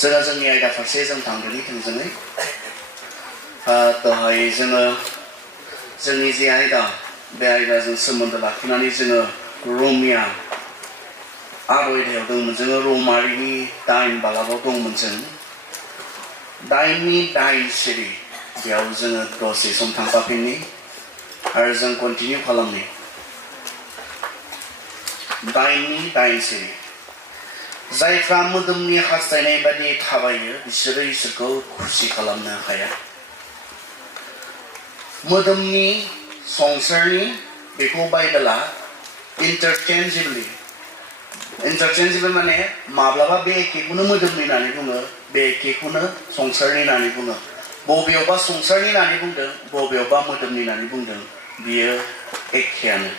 जोङो जोंनि आयदा फारसे जों थांदोनि थोंजोङै दहाय जोङो जोंनि जे आयदा बे आयदाजों सोमोन्दो लाखिनानै जोङो रमिया आयदायाव दंमोन जोङो रमारिनि 9 बालाबाव दंमोन जों 9नि 9 सिरि बेयाव जोङो दसे सम थांफाफिननि आरो जों कन्टिनिउ खालामनि 9नि 9 सिरि जायफ्रा मोदोमनि हास्थायनाय बादि थाबायो बिसोरो इसोरखौ खुसि खालामनो हाया मोदोमनि संसारनि बेखौ बाइबेला इन्टारचेन्जेबल माने माब्लाबा बे एखेखौनो मोदोमनि होननानै बुङो बे एखेखौनो संसारनि होननानै बुङो बबेयावबा संसारनि होननानै बुंदों बबेयावबा मोदोमनि होननानै बुंदों बियो एखेयानो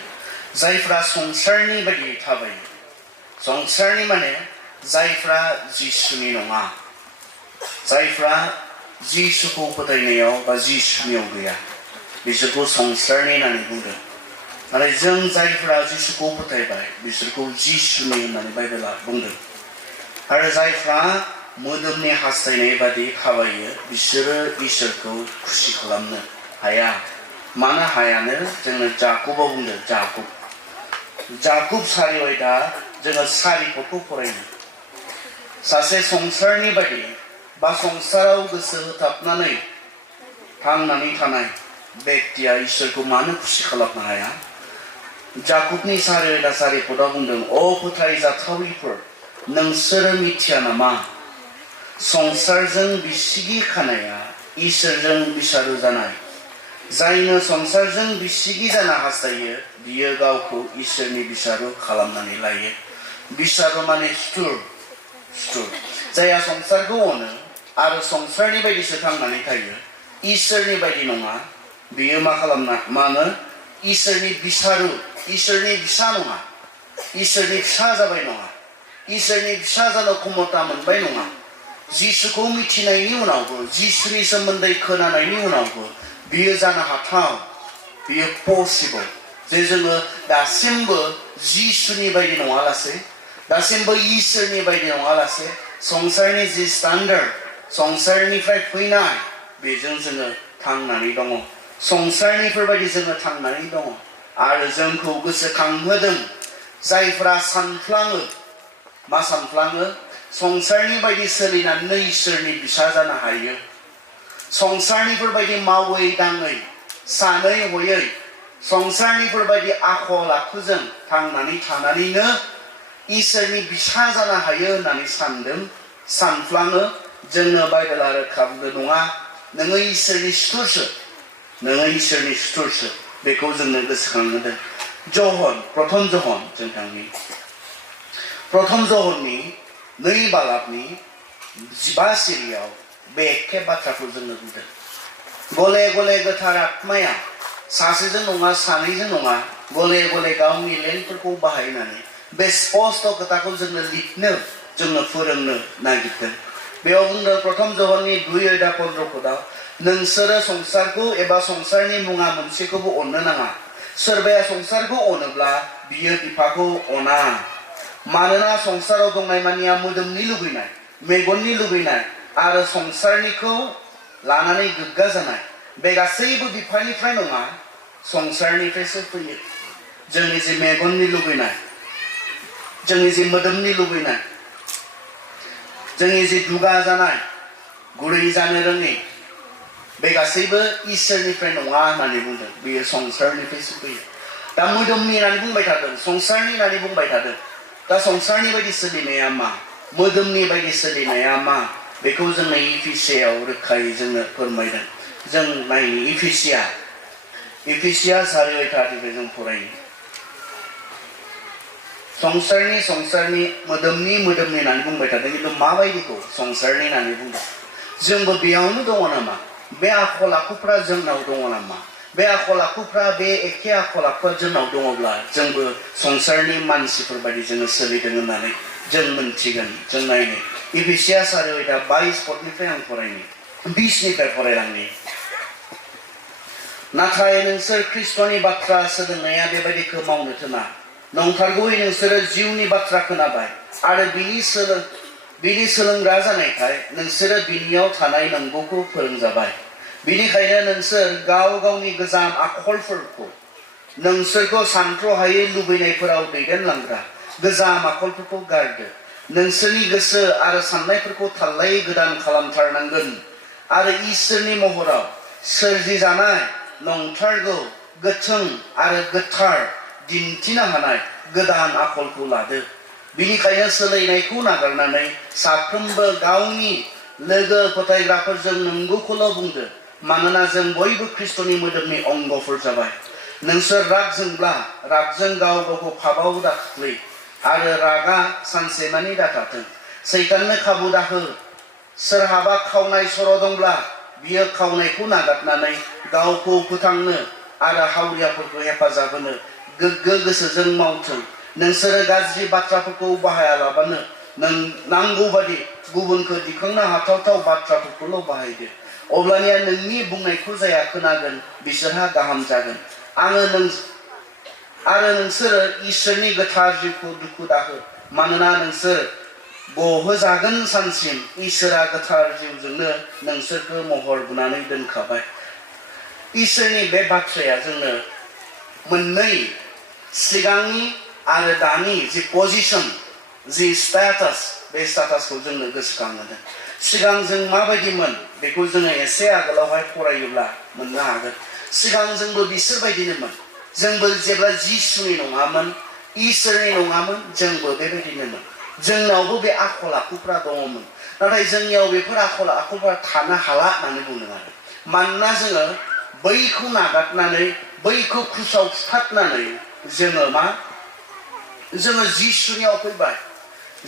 जायफ्रा संसारनि बायदि थाबायो संसारनि माने जायफ्रा जिसुनि नङा जायफ्रा जिसुखौ फोथायनायाव बा जिसुनियाव गैया बिसोरखौ संसारनि होननानै बुंदों आरो जों जायफ्रा जिसुखौ फोथायबाय बिसोरखौ जिसुनि होननानै बाइबेला बुंदों आरो जायफ्रा मोदोमनि हास्थायनाय बादि थाबायो बिसोरो इसोरखौ खुसि खालामनो हाया मानो हायानो जोंनो जाकुबाव बुंदों जाकुब सारियाव दा जोङो सारिखौ फरायनो सासे संसारनि बायदि बा संसाराव गोसो होथाबनानै थांनानै थानाय व्यक्तिया इसोरखौ मानो खुसि खालामनो हाया जाकुबनि सारिपदाव बुंदों अ फोथायजाथाविफोर नोंसोरो मिथिया नामा संसारजों बिसिगि खानाया इसोरजों बिसारु जानाय जायनो संसारजों बिसिगि जाना हास्थायो बियो गावखौ इसोरनि बिसारु खालामनानै लायो बिसारु माने सुथुर जायहा संसारखौ अनो आरो संसारनि बायदिसो थांनानै थायो इसोरनि बायदि नङा बियो मानो इसोरनि बिसारु इसोरनि फिसा नङा इसोरनि फिसा जाबाय नङा इसोरनि फिसा जानो क्षमता मोनबाय नङा जिसुखौ मिथिनायनि उनावबो जिसुनि सोमोन्दै खोनानायनि उनावबो बियो जानो हाथाव बियो पसिबल जे जोङो दासिमबो जिसुनि बायदि नङालासे दासिमबो इसोरनि बायदि नङालासे संसारनि जि स्टान्डार्ड संसारनिफ्राय फैनाय बेजों जोङो थांनानै दङ संसारनिफोर बायदि जोङो थांनानै दङ आरो जोंखौ गोसोखांहोदों जायफ्रा सानफ्लाङो मा सानफ्लाङो संसारनि बायदि सोलिनानै इसोरनि बिसा जानो हायो संसारनिफोर बायदि मावै दाङै सानै हयै संसारनिफोर बायदि आखल आखुजों थांनानै थानानैनो इसोरनि बिसा जानो हायो होननानै सानफ्लाङो जोंनो बाइबेला रोखा बुंदों नङा नोङो इसोरनि सुथुरसो बेखौ जोंनो गोसोखांहोदों प्रथम जहन जों थांनि प्रथम जहननि 2 बालाबनि 15 सिरियाव बे एखे बाथ्राखौ जोंनो बुंदों गले गले गोथार आत्माया सासेजों नङा सानैजों नङा गले गले गावनि लेन्सफोरखौ बाहायनानै बे स्पष्ट खोथाखौ जोंनो फोरोंनो नागिरदों बेयाव बुंदों प्रथम जहननि 2:15 नोंसोरो संसारखौ एबा संसारनि मुङा मोनसेखौबो अननो नाङा सोरबाया संसारखौ अनोब्ला बियो बिफाखौ अना मानोना संसाराव दंनाय मानिया मोदोमनि लुबैनाय मेगननि लुबैनाय आरो संसारनिखौ लानानै गोग्गा जानाय बे गासैबो बिफानिफ्राय नङा संसारनिफ्रायसो फैयो जोंनि जे मेगननि लुबैनाय जोंनि जे मोदोमनि लुबैनाय जोंनि जे दुगा जानाय गुरै जानो रोङै बे गासैबो इसोरनिफ्राय नङा होननानै बुंदों बेयो संसारनिफ्रायसो फैयो दा मोदोमनि होननानै बुंबाय थादों संसारनि होननानै बुंबाय थादों दा संसारनि बायदि सोलिनाया मा मोदोमनि बायदि सोलिनाया मा बेखौ जोंनो इफिसियाव रोखायै जोंनो फोरमायदों जों नायनि इफिसिया 4:30 जों फरायो संसारनि मोदोमनि होननानै बुंबाय थादों खिन्थु माबायदिखौ संसारनि होननानै बुंदों जोंबो बेयावनो दङ नामा बे आखल आखुफ्रा जोंनाव दङ नामा बे आखल आखुफ्रा बे एखे आखल आखुआ जोंनाव दङब्ला जोंबो संसारनि मानसिफोर बायदि जोङो सोलिदों होननानै जों मोनथिगोन जों नायनो इफिसिया 22 पदनिफ्राय आं फरायनि 20निफ्राय फरायलांनि नाथाय नोंसोर ख्रिस्ट'नि बाथ्रा सोलोंनाया बेबायदिखौ मावनो थोना नंथारगौयै नोंसोरो जिउनि बाथ्रा खोनाबाय आरो बिनि सोलोंग्रा जानायखाय नोंसोरो बिनियाव थानाय नंगौखौ फोरोंजाबाय बिनिखायनो नोंसोर गाव गावनि गोजाम आखलफोरखौ नोंसोरखौ सानथ्र'हायै लुबैनायफोराव दैदेनलांग्रा गोजाम आखलफोरखौ गारदो नोंसोरनि गोसो आरो साननायफोरखौ थाल्लायै गोदान खालामथारनांगोन आरो इसोरनि महराव सोरजिजानाय नंथारगौ गोथों आरो गोथार दिन्थिनो हानाय गोदान आखलखौ लादो बिनिखायनो सोलायनायखौ नागारनानै साफ्रोमबो गावनि लोगो फोथायग्राफोरजों नंगौखौल' बुंदो मानोना जों बयबो ख्रिस्ट'नि मोदोमनि अंगफोर जाबाय नोंसोर राग जोंब्ला रागजों गाव गावखौ फाबाव दाख्लै आरो रागा सानसेमानि दाथाथों सैताननो खाबु दाहो सोरहाबा खावनाय सर' दंब्ला बियो खावनायखौ नागारनानै गावखौ फोथांनो आरो हावरियाफोरखौ हेफाजाब होनो गोग्गो गोसोजों मावथों नोंसोरो गाज्रि बाथ्राफोरखौ बाहायालाबानो नांगौ बादि गुबुनखौ दिखांनो हाथावथाव बाथ्राफोरखौल' बाहायदो अब्लानिया नोंनि बुंनायखौ जाया खोनागोन बिसोरहा गाहाम जागोन आरो नोंसोरो इसोरनि गोथार जिउखौ दुखु दाहो मानोना नोंसोर गहोजागोन सानसिम इसोरा गोथार जिउजोंनो नोंसोरखौ महर बुनानै दोनखाबाय इसोरनि बे बाथ्राया जोंनो मोननै सिगांनि आरो दानि जि पजिशन जि स्टेटास बे स्टेटासखौ जोंनो गोसोखांहोदों सिगां जों माबायदिमोन बेखौ जोङो एसे आगोलावहाय फरायोब्ला मोननो हागोन सिगां जोंबो बिसोरबायदिनोमोन जोंबो जेब्ला जिसुनि नङामोन इसोरनि नङामोन जोंबो बेबायदिनोमोन जोंनावबो बे आखल आखुफ्रा दङमोन नाथाय जोंनियाव बेफोर आखल आखुफ्रा थानो हाला होननानै बुंदों आरो मानोना जोङो बैखौ नागारनानै बैखौ क्रुसाव फुथारनानै जोङो जिसुनियाव फैबाय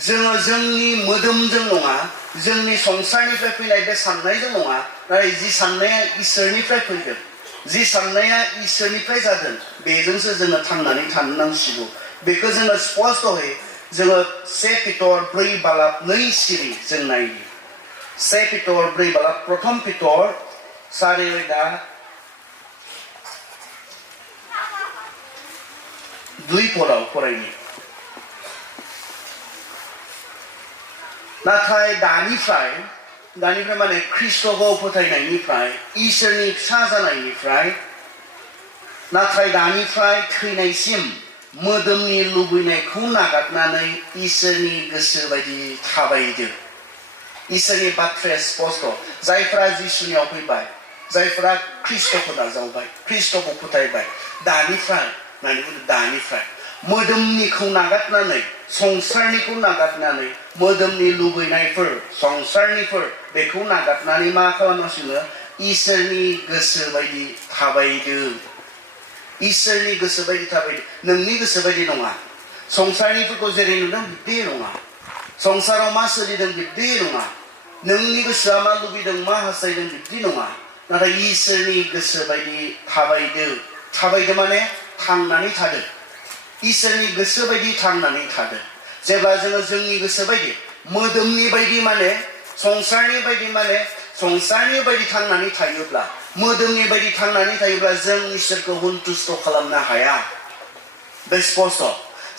जोङो जोंनि मोदोमजों नङा जोंनि संसारनिफ्राय फैनाय बे साननायजों नङा नाथाय जि साननाया इसोरनिफ्राय फैदों जि साननाया इसोरनिफ्राय जादों बेजोंसो जोङो थांनानै थानो नांसिगौ बेखौ जोङो स्पष्टयै जोङो 1 पिटर 4:2 सिरि जों नायो 1 पिटर 4:2 प्रथम पिटर 4:2 फरायनि नाथाय दानिफ्राय माने ख्रिस्ट'खौ फोथायनायनिफ्राय इसोरनि फिसा जानायनिफ्राय नाथाय दानिफ्राय थैनायसिम मोदोमनि लुबैनायखौ नागारनानै इसोरनि गोसो बायदि थाबायदो इसोरनि बाथ्राया स्पष्ट जायफ्रा जिसुनियाव फैबाय जायफ्रा ख्रिस्ट'खौ नाजावबाय ख्रिस्ट'खौ फोथायबाय दानिफ्राय मोदोमनिखौ नागारनानै संसारनिखौ नागारनानै मोदोमनि लुबैनायफोर संसारनिफोर बेखौ नागारनानै मा खालामगासिनो इसोरनि गोसो बायदि थाबायदो इसोरनि गोसो बायदि थाबायदो नोंनि गोसो बायदि नङा संसारनिफोरखौ जेरै नुदों बिदि नङा संसाराव मा सोलिदों बिदि नङा नोंनि गोसोआ मा लुबैदों मा हास्थायदों बिदि नङा नाथाय इसोरनि गोसो बायदि थाबायदो माने थांनानै थादो इसोरनि गोसो बायदि थांनानै थादो जेब्ला जोङो जोंनि गोसो बायदि मोदोमनि बायदि माने संसारनि बायदि थांनानै थायोब्ला मोदोमनि बायदि थांनानै थायोब्ला जों इसोरखौ सन्तुष्ट खालामनो हाया बे स्पष्ट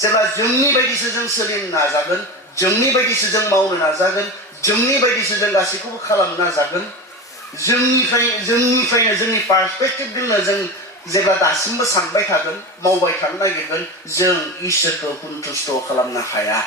जेब्ला जोंनि बायदिसो जों सोलिनो नाजागोन जोंनि बायदिसो जों मावनो नाजागोन जोंनि बायदिसो जों गासैखौबो खालामनो नाजागोन जोंनिफ्रायनो जोंनि पार्सपेक्टिभजोंनो जों जेब्ला दासिमबो सानबाय थागोन मावबाय थानो नागिरगोन जों इसोरखौ सन्तुष्ट खालामनो हाया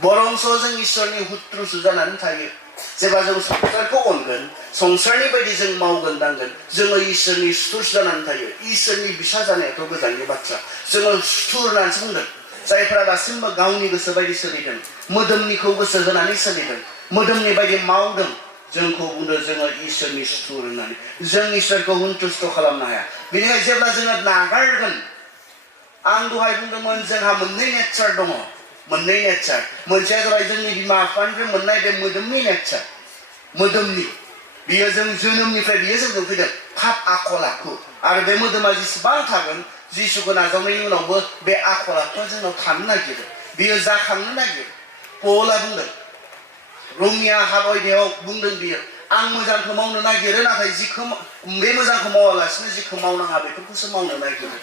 बरंस जों इसोरनि हुथ्रुसो जानानै थायो जेब्ला जों संसारखौ अनगोन संसारनि बायदि जों मावगोन दांगोन जोङो इसोरनि सुथुर जानानै थायो इसोरनि बिसा जानायाथ' गोजाननि बाथ्रा जोङो सुथुर होननानैसो बुंदों जायफ्रा दासिमबो गावनि गोसो बायदि सोलिदों मोदोमनिखौ गोसो होनानै सोलिदों मोदोमनि बायदि मावदों जोंखौ बुंदों जोङो इसोरनि सुथुर होननानै जों इसोरखौ सन्तुष्ट खालामनो हाया बेनिखायनो जेब्ला जोङो नागारगोन आं दहाय बुंदोंमोन जोंहा मोननै नेचार दङ मोनसेया जाबाय जोंनि बिमा बिफानिफ्राय मोननाय बे मोदोमनि नेचार मोदोमनि बियो जों जोनोमनिफ्राय बियो जोंजों फैदों पाप आखल आखु आरो बे मोदोमा जेसेबां थागोन जिसुखौ नाजावनायनि उनावबो बे आखल आखुआ जोंनाव थानो नागिरो बियो जाखांनो नागिरो पौला बुंदों रमिया हाबायाव बुंदों बियो आं मोजांखौ मावनो नागिरो नाथाय बे मोजांखौ मावालासिनो जिखौ मावनाङा बेफोरखौसो मावनो नागिरो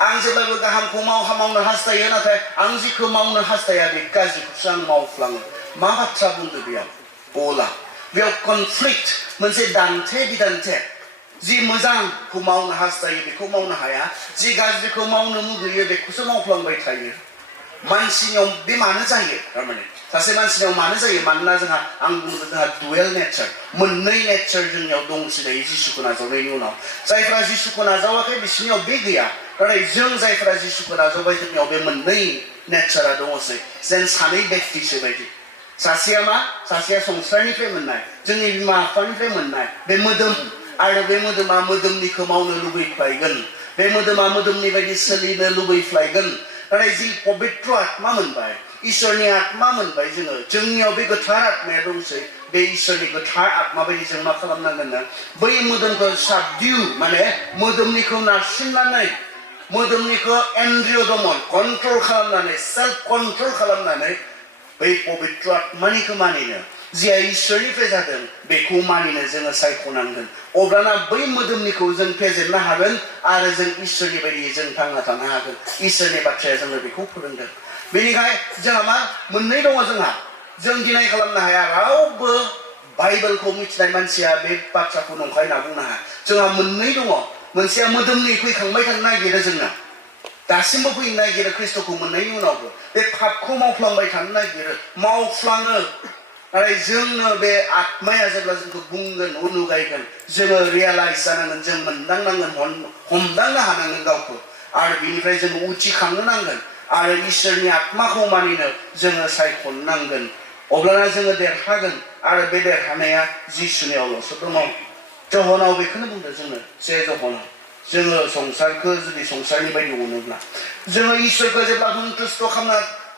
आं जेब्लाबो गाहामखौ मावनो हास्थायो नाथाय आं जिखौ मावनो हास्थाया बे गाज्रिखौसो आं मावफ्लाङो मा बाथ्रा बुंदो बेयाव पला बेयाव कनफ्लिक्ट मोनसे दान्थे बिदान्थे जि मोजांखौ मावनो हास्थायो बेखौ मावनो हाया जि गाज्रिखौ मावनो मुगैयो बेखौसो मावफ्लांबाय थायो मानसिनियाव बे मानो जायो थारमाने सासे मानसिनियाव मानो जायो मानोना जोंहा आं बुंदों जोंहा डुवेल नेचार मोननै नेचार जोंनियाव दंसै दायो जिसुखौ नाजावनायनि उनाव जायफ्रा जिसुखौ नाजावाखै बिसोरनियाव बे गैया नाथाय जों जायफ्रा जिसुखौ नाजावबाय जोंनियाव बे मोननै नेचारा दङसै जेन सानै व्यक्तिसो बायदि सासेया मा सासेया संसारनिफ्राय मोननाय जोंनि बिमा बिफानिफ्राय मोननाय बे मोदोम आरो बे मोदोमा मोदोमनिखौ मावनो लुबैफ्लायगोन बे मोदोमा मोदोमनि बायदि सोलिनो लुबैफ्लायगोन नाथाय जि पबित्र आत्मा मोनबाय इसोरनि आत्मा मोनबाय जोंनियाव बे गोथार आत्माया दंसै बे इसोरनि गोथार आत्मा बायदि जों मा खालामनांगोन बै मोदोमखौ साबडिउ माने मोदोमनिखौ नारसिननानै मोदोमनिखौ एन्ड्रिय दमन कन्ट्रल खालामनानै सेल्फ कन्ट्रल खालामनानै बै पबित्र आत्मानिखौ मानिनो जिया इसोरनिफ्राय जादों बेखौ मानिनो जोङो सायख'नांगोन अब्लाना बै मोदोमनिखौ जों फेजेननो हागोन आरो जों इसोरनि बायदि जों थांना थानो हागोन इसोरनि बाथ्राया जोंनो बेखौ फोरोंदों बेनिखाय जोंहा मा मोननै दङ जों दिनै खालामनो हाया रावबो बाइबेलखौ मिथिनाय मानसिया बे बाथ्राखौ नंखाय होनना बुंनो हाया जोंहा मोननै दङ मोनसेया मोदोमनि फैखांबाय थानो नागिरो जोंना दासिमबो फैनो नागिरो ख्रिस्ट'खौ मोननायनि उनावबो बे पापखौ मावफ्लांबाय थानो नागिरो मावफ्लाङो नाथाय जोंनो बे आत्माया जेब्ला जोंखौ बुंगोन उनुगायगोन जोङो रियेलाइज जानांगोन जों मोनदांनांगोन हमदांनो हानांगोन गावखौ आरो बिनिफ्राय जों उथिखांनो नांगोन आरो इसोरनि आत्माखौ मानिनो जोङो सायख'नांगोन अब्लाना जोङो देरहागोन आरो बे देरहानाया जिसुनियावल'सो दङ जहनाव बेखौनो बुंदों जोंनो जे जहनाव जोङो संसारखौ जुदि संसारनि बायदि अनोब्ला जोङो इसोरखौ जेब्ला सन्तुष्ट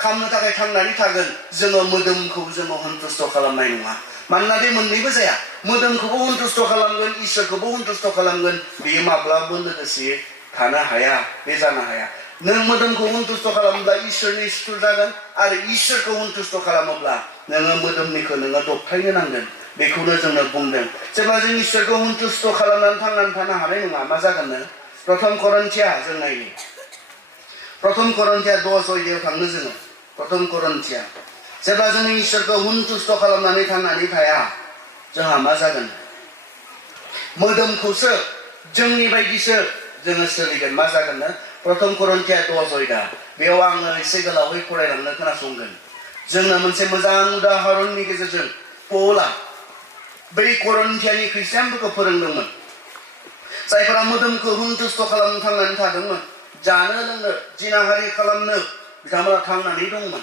खालामनो थाखाय थांनानै थागोन जोङो मोदोमखौ जोङो सन्तुष्ट खालामनाय नङा मानोना बे मोननैबो जाया मोदोमखौबो सन्तुष्ट खालामगोन इसोरखौबो सन्तुष्ट खालामगोन बेयो माब्लाबो लोगोसे थानो हाया बे जानो हाया नों मोदोमखौ सन्तुष्ट खालामोब्ला इसोरनि सुथुर जागोन आरो इसोरखौ सन्तुष्ट खालामोब्ला नोङो मोदोमनिखौ नोङो दबथायनो नांगोन बेखौनो जोंनो बुंदों जेब्ला जों इसोरखौ सन्तुष्ट खालामनानै थांनानै थानो हानाय नङा मा जागोननो प्रथम करन्थिया जों नायनि प्रथम करन्थिया 10 अध्यायाव थांनो जोङो प्रथम करन्थिया जेब्ला जों इसोरखौ सन्तुष्ट खालामनानै थांनानै थाया जोंहा मा जागोन मोदोमखौसो जोंनि बायदिसो जोङो सोलिगोन मा जागोननो प्रथम करन्थिया 10 अध्याय बेयाव आङो एसे गोलावै फरायलांनो खोनासंगोन जोंनो मोनसे मोजां उदाहरननि गेजेरजों पौला बै करन्थियानि ख्रिस्टियानफोरखौ फोरोंदोंमोन जायफोरा मोदोमखौ सन्तुष्ट खालामनो थांनानै थादोंमोन जानो लोंनो जिनाहारि खालामनो बिथांमोना थांनानै दंमोन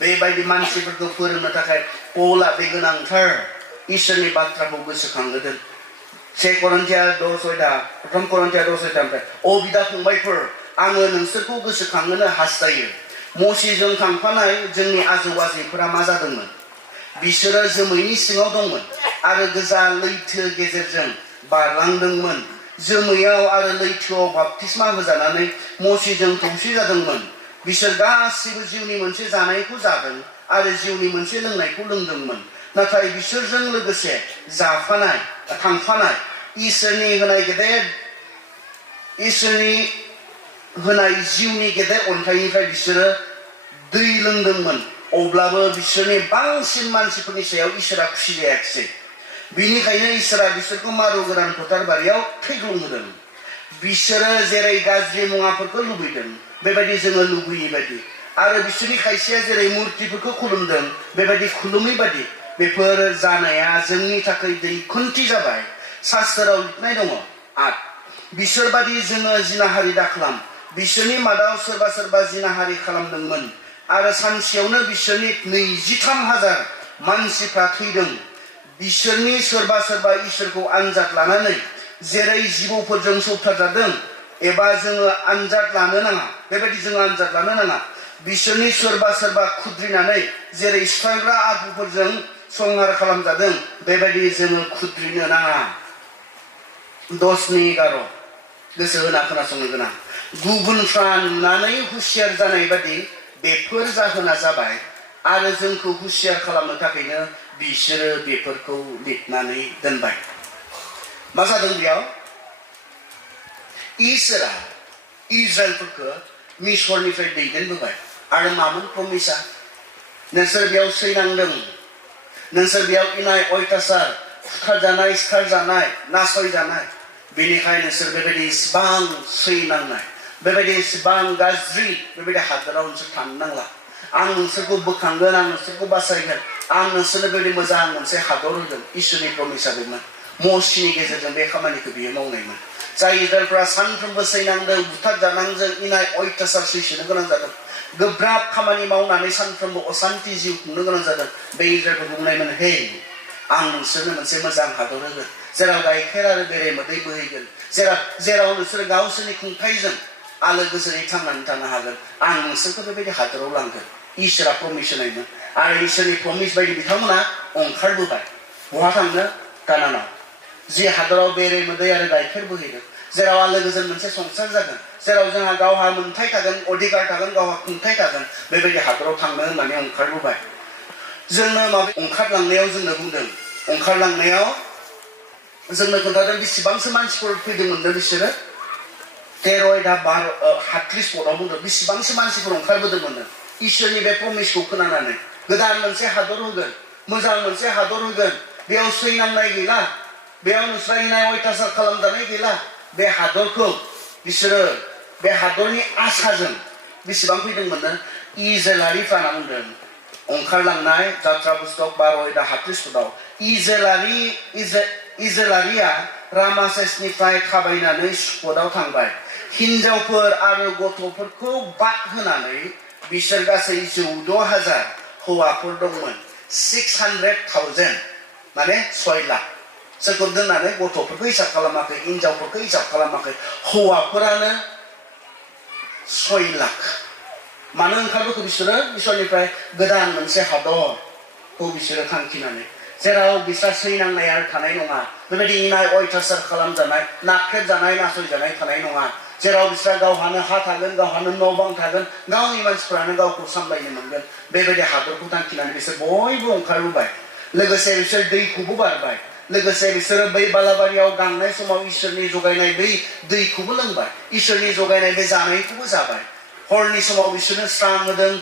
बेबायदि मानसिफोरखौ फोरोंनो थाखाय पौला बे गोनांथार इसोरनि बाथ्राखौ गोसोखांहोदों से करन्थिया 10 अध्याय प्रथम करन्थिया 10 अध्यायनिफ्राय अ बिदा फंबायफोर आङो नोंसोरखौ गोसोखांहोनो हास्थायो मसीजों थांफानाय जोंनि आजौ आजैफोरा मा जादोंमोन बिसोरो जोमैनि सिङाव दंमोन आरो गोजा लैथो गेजेरजों बारलांदोंमोन जोमैयाव आरो लैथोआव बाप्तिस्मा होजानानै मसीजों खौसे जादोंमोन बिसोर गासिबो जिउनि मोनसे जानायखौ जादों आरो जिउनि मोनसे लोंनायखौ लोंदोंमोन नाथाय बिसोरजों लोगोसे थांफानाय इसोरनि होनाय जिउनि गेदेर अन्थाइनिफ्राय बिसोरो दै लोंदोंमोन अब्लाबो बिसोरनि बांसिन मानसिफोरनि सायाव इसोरा खुसि जायाखिसै बिनिखायनो इसोरा बिसोरखौ मारु गोरान फोथार बारियाव थैग्लुंहोदों बिसोरो जेरै गाज्रि मुवाफोरखौ लुबैदों बेबायदि जोङो लुबैयै बायदि आरो बिसोरनि खायसेया जेरै मुर्तिफोरखौ खुलुमदों बेबायदि खुलुमै बायदि बेफोर जानाया जोंनि थाखाय दैखुन्थि जाबाय शास्त्राव लिरनाय दङ बिसोरबादि जोङो जिनाहारि दाखालाम बिसोरनि मादाव सोरबा जिनाहारि खालामदोंमोन आरो सानसेयावनो बिसोरनि 23,000 मानसिफ्रा थैदों बिसोरनि सोरबा इसोरखौ आनजाद लानानै जेरै जिबौफोरजों सौथारजादों एबा जोङो आनजाद लानो नाङा बेबायदि जोङो आनजाद लानो नाङा बिसोरनि सोरबा खुद्रिनानै जेरै सिथारग्रा आखुफोरजों संहार खालामजादों बेबायदि जोङो खुद्रिनो नाङा 10:11 गोसो होना खोनासंनो गोनां गुबुनफ्रा नुनानै हुसियार जानाय बादि बेफोर जाहोना जाबाय आरो जोंखौ हुसियार खालामनो थाखायनो बिसोरो बेफोरखौ लिरनानै दोनबाय मा जादों बेयाव इसोरा इजराइलफोरखौ मिसरनिफ्राय दैदेनबोबाय आरो मामोन प्रमिसा नोंसोर बेयाव सैनांदों नोंसोर बेयाव इनाय अयथासार फुथारजानाय सिथारजानाय नासयजानाय बेनिखायनो नोंसोर बेबायदि इसिबां सैनांनाय बेबायदि इसिबां गाज्रि बेबायदि हादोराव नोंसोर थानो नांला आं नोंसोरखौ बोखांगोन आं नोंसोरखौ बासायगोन आं नोंसोरनो बेबायदि मोजां मोनसे हादर होगोन इसोरनि प्रमिस जादोंमोन मसिनि गेजेरजों बे खामानिखौ बियो मावनायमोन जाय इजराइलफ्रा सानफ्रोमबो सैनांदों बुथारजानांदों इनाय अयथासार सैसोनो गोनां जादों गोब्राब खामानि मावनानै सानफ्रोमबो असान्ति जिउ खुंनो गोनां जादों बे इजराइलफोरखौ बुंनायमोन हे आं नोंसोरनो मोनसे मोजां हादर होगोन जेराव गाइखेर आरो बेरे मोदै बोहैगोन जेराव नोंसोर गावसोरनि खुंथायजों आलो गोजोनै थांनानै थानो हागोन आं नोंसोरखौ बेबायदि हादराव लांगोन इसोरा प्रमिस होनायमोन आरो इसोरनि प्रमिस बायदि बिथांमोना ओंखारबोबाय बहा थांनो कानानाव जि हादराव बेरे मोदै आरो गाइखेर बोहैदों जेराव आलो गोजोन मोनसे संसार जागोन जेराव जोंहा गावहा मोन्थाय थागोन अधिकार थागोन गावहा खुंथाय थागोन बेबायदि हादराव थांनो होननानै ओंखारबोबाय जोंनो माबे ओंखारलांनायाव जोंनो बुंदों ओंखारलांनायाव जोंनो खोन्थादों बेसेबांसो मानसिफोर फैदोंमोननो बिसोरो 13 स्पटआव बुंदों बेसेबांसो मानसिफोर ओंखारबोदोंमोननो इसोरनि बे प्रमिसखौ खोनानानै गोदान मोनसे हादर होगोन मोजां मोनसे हादर होगोन बेयाव सैनांनाय गैला बेयाव नोंस्रा इनाय अयथासार खालामजानाय गैला बे हादरखौ बिसोरो बे हादरनि आसाजों बेसेबां फैदोंमोननो इजराइलारिफ्रा होनना बुंदों ओंखारलांनाय जात्रा पुस्तक 12 स्पटआव इजराइलारिया रामासेसनिफ्राय थाबायनानै स्पटआव थांबाय हिनजावफोर आरो गथ'फोरखौ बाद होनानै बिसोर गासै 14,000 हौवाफोर दंमोन 600,000 माने 6 लाख सोरखौ दोननानै गथ'फोरखौ हिसाब खालामाखै हिनजावफोरखौ हिसाब खालामाखै हौवाफोरानो 6 लाख मानो ओंखारबोखो बिसोरो इसोरनिफ्राय गोदान मोनसे हादरखौ बिसोरो थांखिनानै जेराव बिसोर सैनांनाय आरो थानाय नङा बेबायदि इनाय अयथासार खालामजानाय नाख्रेबजानाय नासयजानाय थानाय नङा जेराव बिसोर गावहानो हा थागोन गावहानो न' बां थागोन गावनि मानसिफ्रानो गावखौ सामलायनो मोनगोन बेबायदि हादरखौ थांखिनानै बिसोर बयबो ओंखारबोबाय लोगोसे बिसोर दैखौबो बारबाय लोगोसे बिसोरो बै बालाबारियाव गांनाय समाव इसोरनि जगायनाय बै दैखौबो लोंबाय इसोरनि जगायनाय बे जानायखौबो जाबाय हरनि समाव बिसोरनो स्रां होदों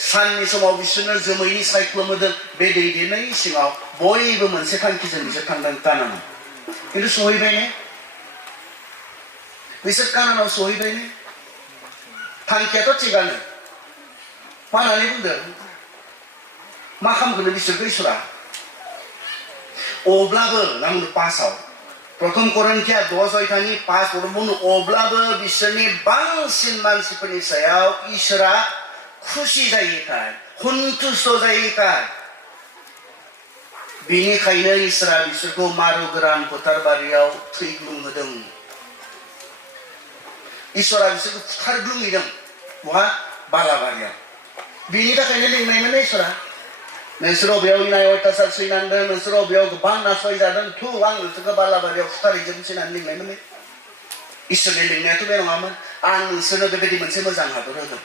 साननि समाव बिसोरनो जोमैनि सायख्लुम होदों बे दैदेननायनि सिङाव बयबो मोनसे थांखिजों बिसोर थांदों कानानाव खिन्थु सहैबाय ने बिसोर कानानाव सहैबाय ने थांखियाथ' थिगानो मा होननानै बुंदों मा खालामगोन बिसोरखौ इसोरा अब्लाबो नांगौ पासाव प्रथम करन्थिया 10:5 बुंनो अब्लाबो बिसोरनि बांसिन मानसिफोरनि सायाव इसोरा खुसि जायैखाय सन्तुष्ट जायैखाय बेनिखायनो इसोरा बिसोरखौ मारु गोरान फोथारबारियाव थैग्लुंहोदों इसोरा बिसोरखौ फुथारग्लुंहैदों बहा बालाबारियाव बेनि थाखायनो लिंनायमोन इसोरा नोंसोर बेयाव इनाय अयथासार सैनांदों नोंसोर बेयाव गोबां नासयजादों थु आं नोंसोरखौ बालाबारियाव फुथारहैजोबनोसै होननानै लिंनायमोन इसोरनि लिंनायाथ' बे नङामोन आं नोंसोरनो बेबायदि मोनसे मोजां हादर होगोन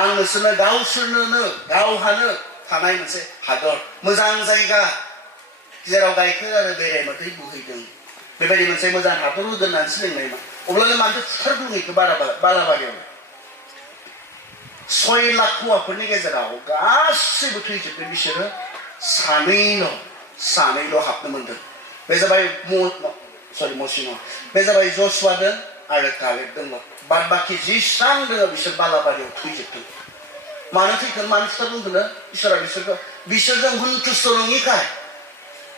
आं नोंसोरनो गावहानो थानाय मोनसे हादर मोजां जायगा जेराव गाइखेर आरो बेरे मोदै बोहैदों बेबायदि मोनसे मोजां हादर होगोन होननानैसो लिंनायमोन अब्लानो मानोथो फुथारग्लुंहैखो बालाबारियाव 6 लाख हौवाफोरनि गेजेराव गासैबो थैजोबदों बिसोरो सानैल' हाबनो मोनदों बे जाबाय बे जाबाय जसुवादों आरो कालेब दंमोन बाद बाखि जेसेबां दङ बिसोर बालाबारियाव थैजोबदों मानो थैगोन मानो फुथारग्लुंगोन इसोरा बिसोरजों सन्तुष्ट नङिखाय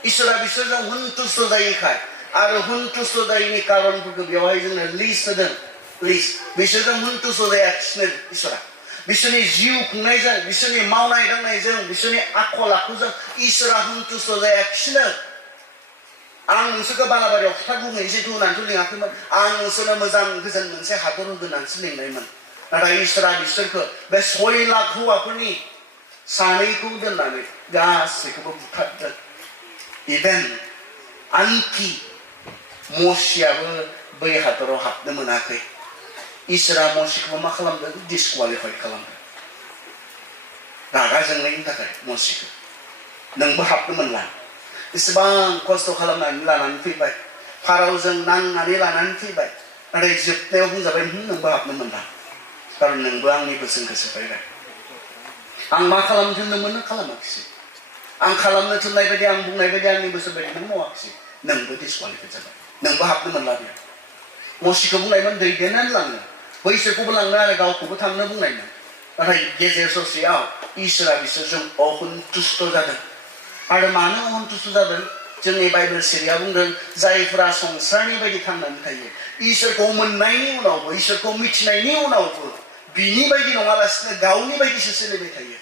इसोरा बिसोरजों सन्तुष्ट जायैखाय आरो सन्तुष्ट जायैनि कारनफोरखौ बेवहाय जोंनो लिस्ट होदों बिसोरजों सन्तुष्ट जायाखिसैनो इसोरा बिसोरनि जिउ खुंनायजों बिसोरनि मावनाय दांनायजों बिसोरनि आखल आखुजों इसोरा सन्तुष्ट जायाखिसैनो आं नोंसोरखौ बालाबारियाव फुथारग्लुंहैनोसै होननानैथ' लिङाखैमोन आं नोंसोरनो मोजां गोजोन मोनसे हादर होगोन होननानैसो लिंनायमोन नाथाय इसोरा बिसोरखौ बे 6 लाख हौवाफोरनि सानैखौ दोननानै गासैखौबो बुथारदों इभेन आनखि मसियाबो बै हादराव हाबनो मोनाखै इसोरा मसिखौबो मा खालामदों डिसक्वालिफाइड खालामदों रागा जोंनायनि थाखाय मसिखौ नोंबो हाबनो मोनला इसेबां खस्थ' खालामनानै लानानै फैबाय फारावजों नांनानै लानानै फैबाय नाथाय जोबनायाव बुंजाबाय नोंबो हाबनो मोनला खारन नोंबो आंनि बोसोनखौ सिफायबाय आं मा खालामनो थिनदोंमोन नों खालामाखिसै आं खालामनो थिननाय बायदि आं बुंनाय बायदि आंनि बोसोर बायदि नों मावाखिसै नोंबो डिसक्वालिफाइड जाबाय नोंबो हाबनो मोनला बेयाव मसिखौ बुंनायमोन दैदेननानै लांनो बैसोरखौबो लांनो आरो गावखौबो थांनो बुंनायमोन नाथाय गेजेर ससेयाव इसोरा बिसोरजों असन्तुष्ट जादों आरो मानो असन्तुष्ट जादों जोंनि बाइबेल सिरिया बुंदों जायफोरा संसारनि बायदि थांनानै थायो इसोरखौ मोननायनि उनावबो इसोरखौ मिथिनायनि उनावबो बिनि बायदि नङालासिनो गावनि बायदिसो सोलिबाय थायो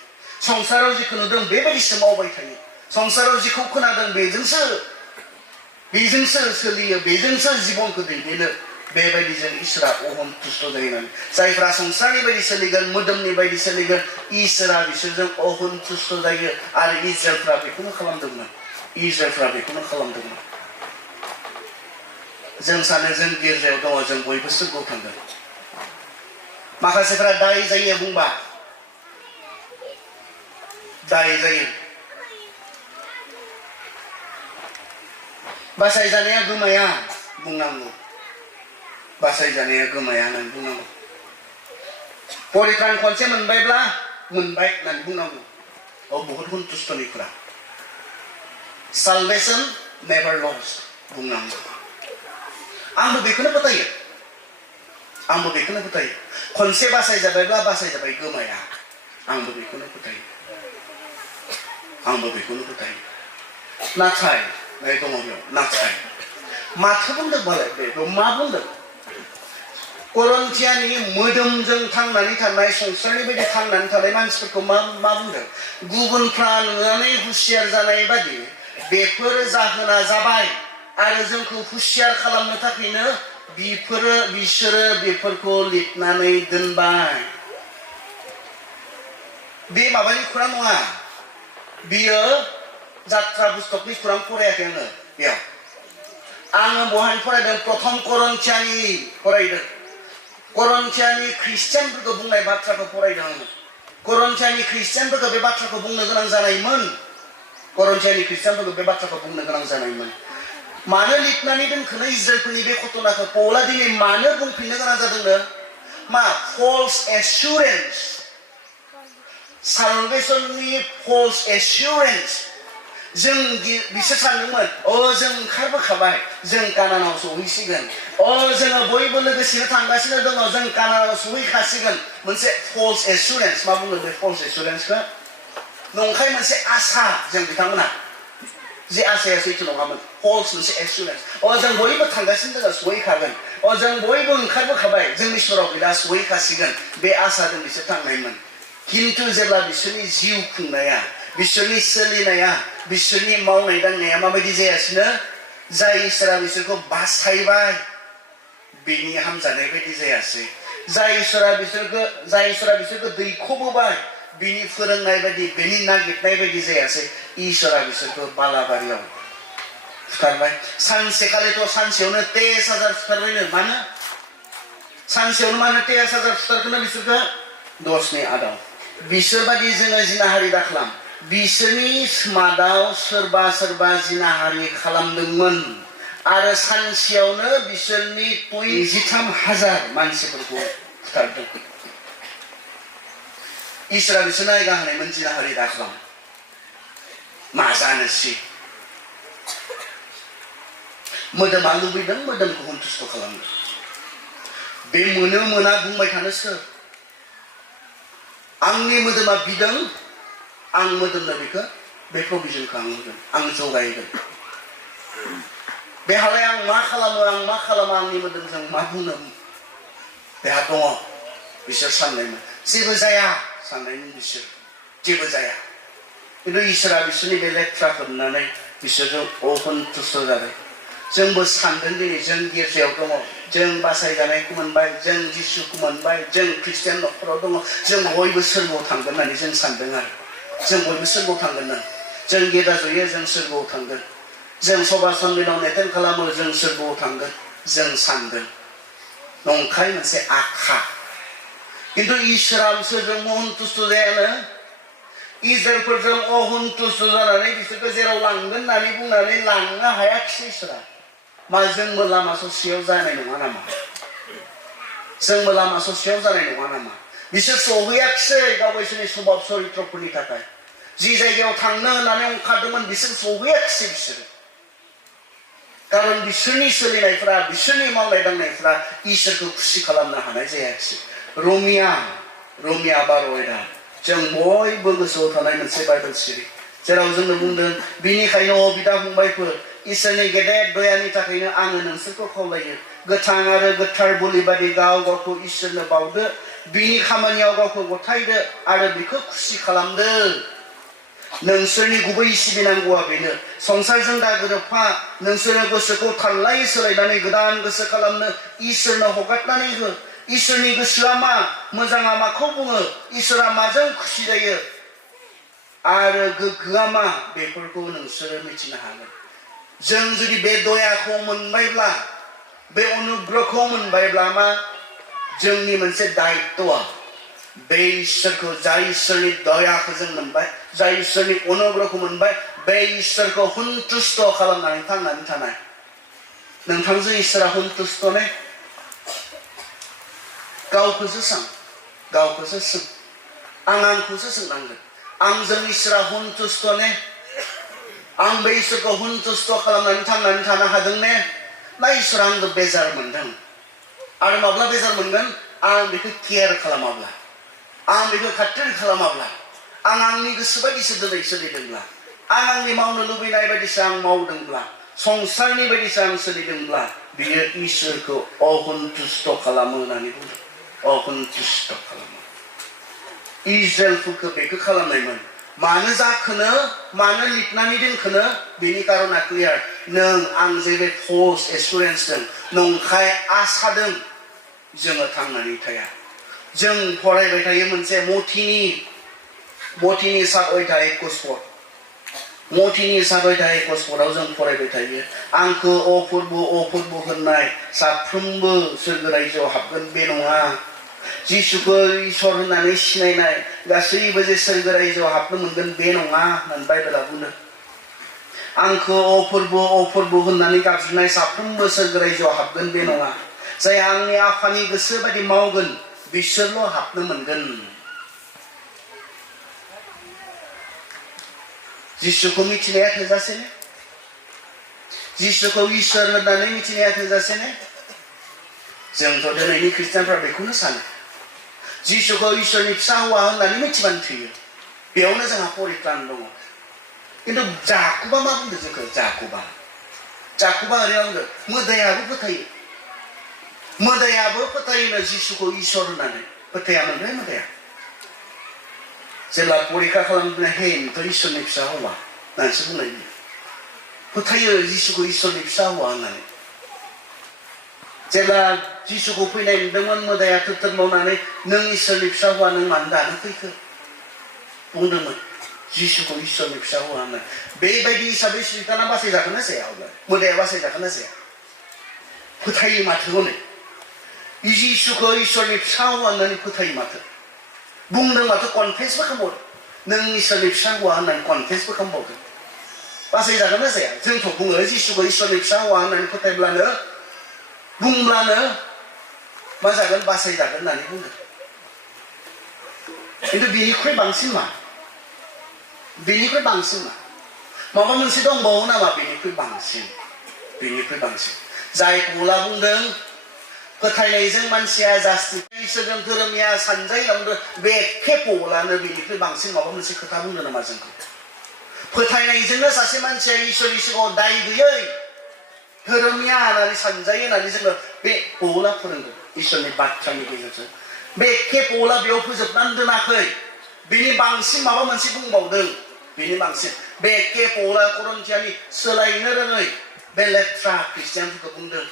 संसाराव जिखौ नुदों बेबायदिसो मावबाय थायो संसाराव जिखौ खोनादों बेजोंसो सोलियो बेजोंसो जिबनखौ दैदेनो बेबायदिजों इसोरा असन्तुष्ट जायो जायफ्रा संसारनि बायदि सोलिगोन मोदोमनि बायदि सोलिगोन इसोरा बिसोरजों असन्तुष्ट जायो आरो इजराइलफ्रा बेखौनो खालामदोंमोन जों सानो जों गिर्जायाव दङ जों बयबो सोरगोआव थांगोन माखासेफ्रा दाय जायो बुंबा दाय जायो बासायजानाया गोमाया बुंनांगौ बासायजानाया गोमाया होननानै बुंनांगौ परित्रान खनसे मोनबायब्ला मोनबाय होननानै बुंनांगौ बहुत सन्तुष्टनिफ्रा salvation never lost बुंनांगौ आंबो बेखौनो फोथायो खनसे बासायजाबायब्ला बासायजाबाय गोमाया आंबो बेखौनो फोथायो नाथाय दङ बेयाव नाथाय माथो बुंदों बालाय बेयाव मा बुंदों करन्थियानि मोदोमजों थांनानै थानाय संसारनि बायदि थांनानै थानाय मानसिफोरखौ मा बुंदों गुबुनफ्रा नुनानै हुसियार जानाय बादि बेफोर जाहोना जाबाय आरो जोंखौ हुसियार खालामनो थाखायनो बिसोरो बेफोरखौ लिरनानै दोनबाय बे माबानि खुरां नङा बियो जात्रा पुस्तकनि खुरां फरायाखै आङो बेयाव आङो बहाय फरायदों प्रथम करन्थियानि फरायदों करन्थियानि ख्रिस्टियानफोरखौ बुंनाय बाथ्राखौ फरायदों आङो करन्थियानि ख्रिस्टियानफोरखौ बे बाथ्राखौ बुंनो गोनां जानायमोन मानो लिरनानै दोनखोनो इजराइलफोरनि बे घटनाखौ पौला दिनै मानो बुंफिननो गोनां जादोंनो मा फल्स एसुरेन्स सालभेशननि फल्स एसुरेन्स जों बिसोर सानदोंमोन जों ओंखारबोखाबाय जों कानानाव सहैसिगोन जोङो बयबो लोगोसेनो थांगासिनो दङ जों कानानाव सहैखासिगोन मोनसे फल्स एसुरेन्स मा बुङो बे फल्स एसुरेन्सखौ नंखाय मोनसे आसा जों बिथांमोना जे आसाया सैथो नङामोन फल्स मोनसे एसुरेन्स जों बयबो थांगासिनो दङ सहैखागोन जों बयबो ओंखारबोखाबाय जों मिसराव गैला सहैखासिगोन बे आसाजों बिसोर थांनायमोन खिन्थु जेब्ला बिसोरनि जिउ खुंनाया बिसोरनि सोलिनाया बिसोरनि मावनाय दांनाया माबायदि जायासिनो जाय इसोरा बिसोरखौ बासायबाय बेनि हामजानाय बायदि जायासै जाय इसोरा बिसोरखौ दैखोबोबाय बिनि फोरोंनाय बायदि बेनि नागिरनाय बायदि जायासै इसोरा बिसोरखौ बालाबारियाव फुथारबाय सानसेखालिथ' सानसेयावनो 23,000 फुथारबायनो मानो सानसेयावनो मानो 23,000 फुथारखोनो बिसोरखौ 10नि आदाव बिसोरबादि जोङो जिनाहारि दाखालाम बिसोरनि मादाव सोरबा जिनाहारि खालामदोंमोन आरो सानसेयावनो बिसोरनि 23,000 मानसिफोरखौ फुथारदों इसोरा बिसोरनो आयगा होनायमोन जिनाहारि दाखालाम मा जानोसै मोदोमा लुबैदों मोदोमखौ सन्तुष्ट खालामदों बे मोना बुंबाय थानो सोर आंनि मोदोमा बिदों आं मोदोमनो बेखौ बे प्रभिजनखौ आं होगोन आं जगायगोन बेहालाय आं मा खालामो आंनि मोदोमजों मा बुंनो बेहा दङ बिसोर साननायमोन जेबो जाया साननायमोन बिसोर जेबो जाया खिन्थु इसोरा बिसोरनि बे लेथ्राखौ नुनानै बिसोरजों असन्तुष्ट जाबाय जोंबो सानदों दिनै जों गिर्जायाव दङ जों बासायजानायखौ मोनबाय जों जिसुखौ मोनबाय जों ख्रिस्टियान न'खराव दङ जों बयबो सोरगोआव थांगोन होननानै जों सानदों आरो जों बयबो सोरगोआव थांगोन होननानै जों गेदा जयो जों सोरगोआव थांगोन जों सभा सन्मिलन एटेन्ड खालामो जों सोरगोआव थांगोन जों सानदों नंखाय मोनसे आखा खिन्थु इसोरा बिसोरजों असन्तुष्ट जायानो इजराइलफोरजों असन्तुष्ट जानानै बिसोरखौ जेराव लांगोन होननानै बुंनानै लांनो हायाखिसै इसोरा मा जोंबो लामा ससेयाव जानाय नङा नामा बिसोर सहैयाखिसै गावसोरनि स्वभाब चरित्रफोरनि थाखाय जि जायगायाव थांनो होननानै ओंखारदोंमोन बिसोर सहैयाखिसै बिसोरो खारन बिसोरनि सोलिनायफ्रा बिसोरनि मावनाय दांनायफ्रा इसोरखौ खुसि खालामनो हानाय जायाखिसै रमिया 12 जों बयबो गोसोआव थानाय मोनसे बाइबेल सिरि जेराव जोंनो बुंदों बिनिखायनो बिदा फंबायफोर इसोरनि गेदेर दयानि थाखायनो आङो नोंसोरखौ खावलायो गोथां आरो गोथार बोलि बायदि गाव गावखौ इसोरनो बावदो बिनि खामानियाव गावखौ गथायदो आरो बिखौ खुसि खालामदो नोंसोरनि गुबै सिबिनांगौआ बेनो संसारजों दा गोरोबफा नोंसोरो गोसोखौ थाल्लायै सोलायनानै गोदान गोसो खालामनो इसोरनो हगारनानै हो इसोरनि गोसोआ मा मोजाङा माखौ बुङो इसोरा माजों खुसि जायो आरो गोग्गोआ मा बेफोरखौ नोंसोरो मिथिनो हागोन जों जुदि बे दयाखौ मोनबायब्ला बे अनुग्रहखौ मोनबायब्ला मा जोंनि मोनसे दायित्वआ बे इसोरखौ जाय इसोरनि दयाखौ जों मोनबाय जाय इसोरनि अनुग्रहखौ मोनबाय बे इसोरखौ सन्तुष्ट खालामनानै थांनानै थानाय नोंथांजों इसोरा सन्तुष्ट ने गावखौसो सों आंखौसो सोंनांगोन आंजों इसोरा सन्तुष्ट ने आं बे इसोरखौ सन्तुष्ट खालामनानै थांनानै थानो हादों ने ना इसोरा आंखौ बेजार मोनदों आरो माब्ला बेजार मोनगोन आं बेखौ केयार खालामाब्ला आं बेखौ खाथिर खालामाब्ला आं आंनि गोसो बायदिसो दिनै सोलिदोंब्ला आं आंनि मावनो लुबैनाय बायदिसो आं मावदोंब्ला संसारनि बायदिसो आं सोलिदोंब्ला बियो इसोरखौ असन्तुष्ट खालामो होननानै बुंदों असन्तुष्ट खालामो इजराइलफोरखौ बेखौ खालामनायमोन मानो जाखोनो मानो लिरनानै दोनखोनो बेनि कारना क्लियार नों आं जे बे फल्स एसुरेन्सजों नंखाय आसादों जोङो थांनानै थाया जों फरायबाय थायो मोनसे मथिनि 7 अध्याय गस्पद मथिनि 7 अध्याय गस्पदाव जों फरायबाय थायो आंखौ अफुर्ब होननाय साफ्रोमबो सोरगो रायजोआव हाबगोन बे नङा जिसुखौ इसोर होननानै सिनायनाय गासैबो जे सोरगो रायजोआव हाबनो मोनगोन बे नङा होननानै बाइबेला बुंदों आंखौ अफुर्ब होननानै गाबज्रिनाय साफ्रोमबो सोरगो रायजोआव हाबगोन बे नङा जाय आंनि आफानि गोसो बायदि मावगोन बिसोरल' हाबनो मोनगोन जिसुखौ मिथिनाया थोजासे ने जिसुखौ इसोर होननानै मिथिनाया थोजासे ने जोंथ' दिनैनि ख्रिस्टियानफ्रा बेखौनो सानो जिसुखौ इसोरनि फिसा हौवा होननानै मिथिबानो थोयो बेयावनो जोंहा परित्रान दङ खिन्थु जाकुबा मा बुंदों जोंखौ जाकुबा ओरै बुंदों मोदायाबो फोथायोनो जिसुखौ इसोर होननानै फोथायामोन मोदाया जेब्ला परिखा खालामनो हे नोंथ' इसोरनि फिसा हौवा होननानैसो बुंनाय फोथायो जिसुखौ इसोरनि फिसा हौवा होननानै जेब्ला जिसुखौ फैनाय नुदोंमोन मोदाया थोर मावनानै नों इसोरनि फिसा हौवा नों मानो दानो फैखो बुंदोंमोन जिसुखौ इसोरनि फिसा हौवा होननानै बेबायदि हिसाबै सैताना बासायजागोन ना जाया अब्ला मोदाया बासायजागोन ना जाया फोथायो माथो हनै जिसुखौ इसोरनि फिसा हौवा होननानै फोथायो माथो बुंदों माथो कनफेसबो खालामबावदों नों इसोरनि फिसा हौवा होननानै कनफेसबो खालामबावदों बासायजागोन ना जाया जोंथ' बुङो जिसुखौ इसोरनि फिसा हौवा होननानै फोथायब्लानो बुंब्लानो मा जागोन बासायजागोन होननानै बुंदों खिन्थु बेनिख्रुइ बांसिन मा माबा मोनसे दंबावो नामा बेनिख्रुइ बांसिन जाय पौला बुंदों फोथायनायजों मानसिया जास्टिफिकेशनजों धोरोमिया सानजायलांदों बे एखे पौलानो बेनिख्रुइ बांसिन माबा मोनसे खोथा बुंदों नामा जोंखौ फोथायनायजोंनो सासे मानसिया इसोरनि सिगाङाव दाय गैयै धोरोमिया होननानै सानजायो होननानै जोङो बे पौला फोरोंदों इसोरनि बाथ्रानि गेजेरजों बे एखे पौला बेयाव फोजोबनानै दोनाखै बेनि बांसिन माबा मोनसे बुंबावदों बेनि बांसिन बे एखे पौला करन्थियानि सोलायनो रोङै बे लेथ्रा ख्रिस्टियानफोरखौ बुंदों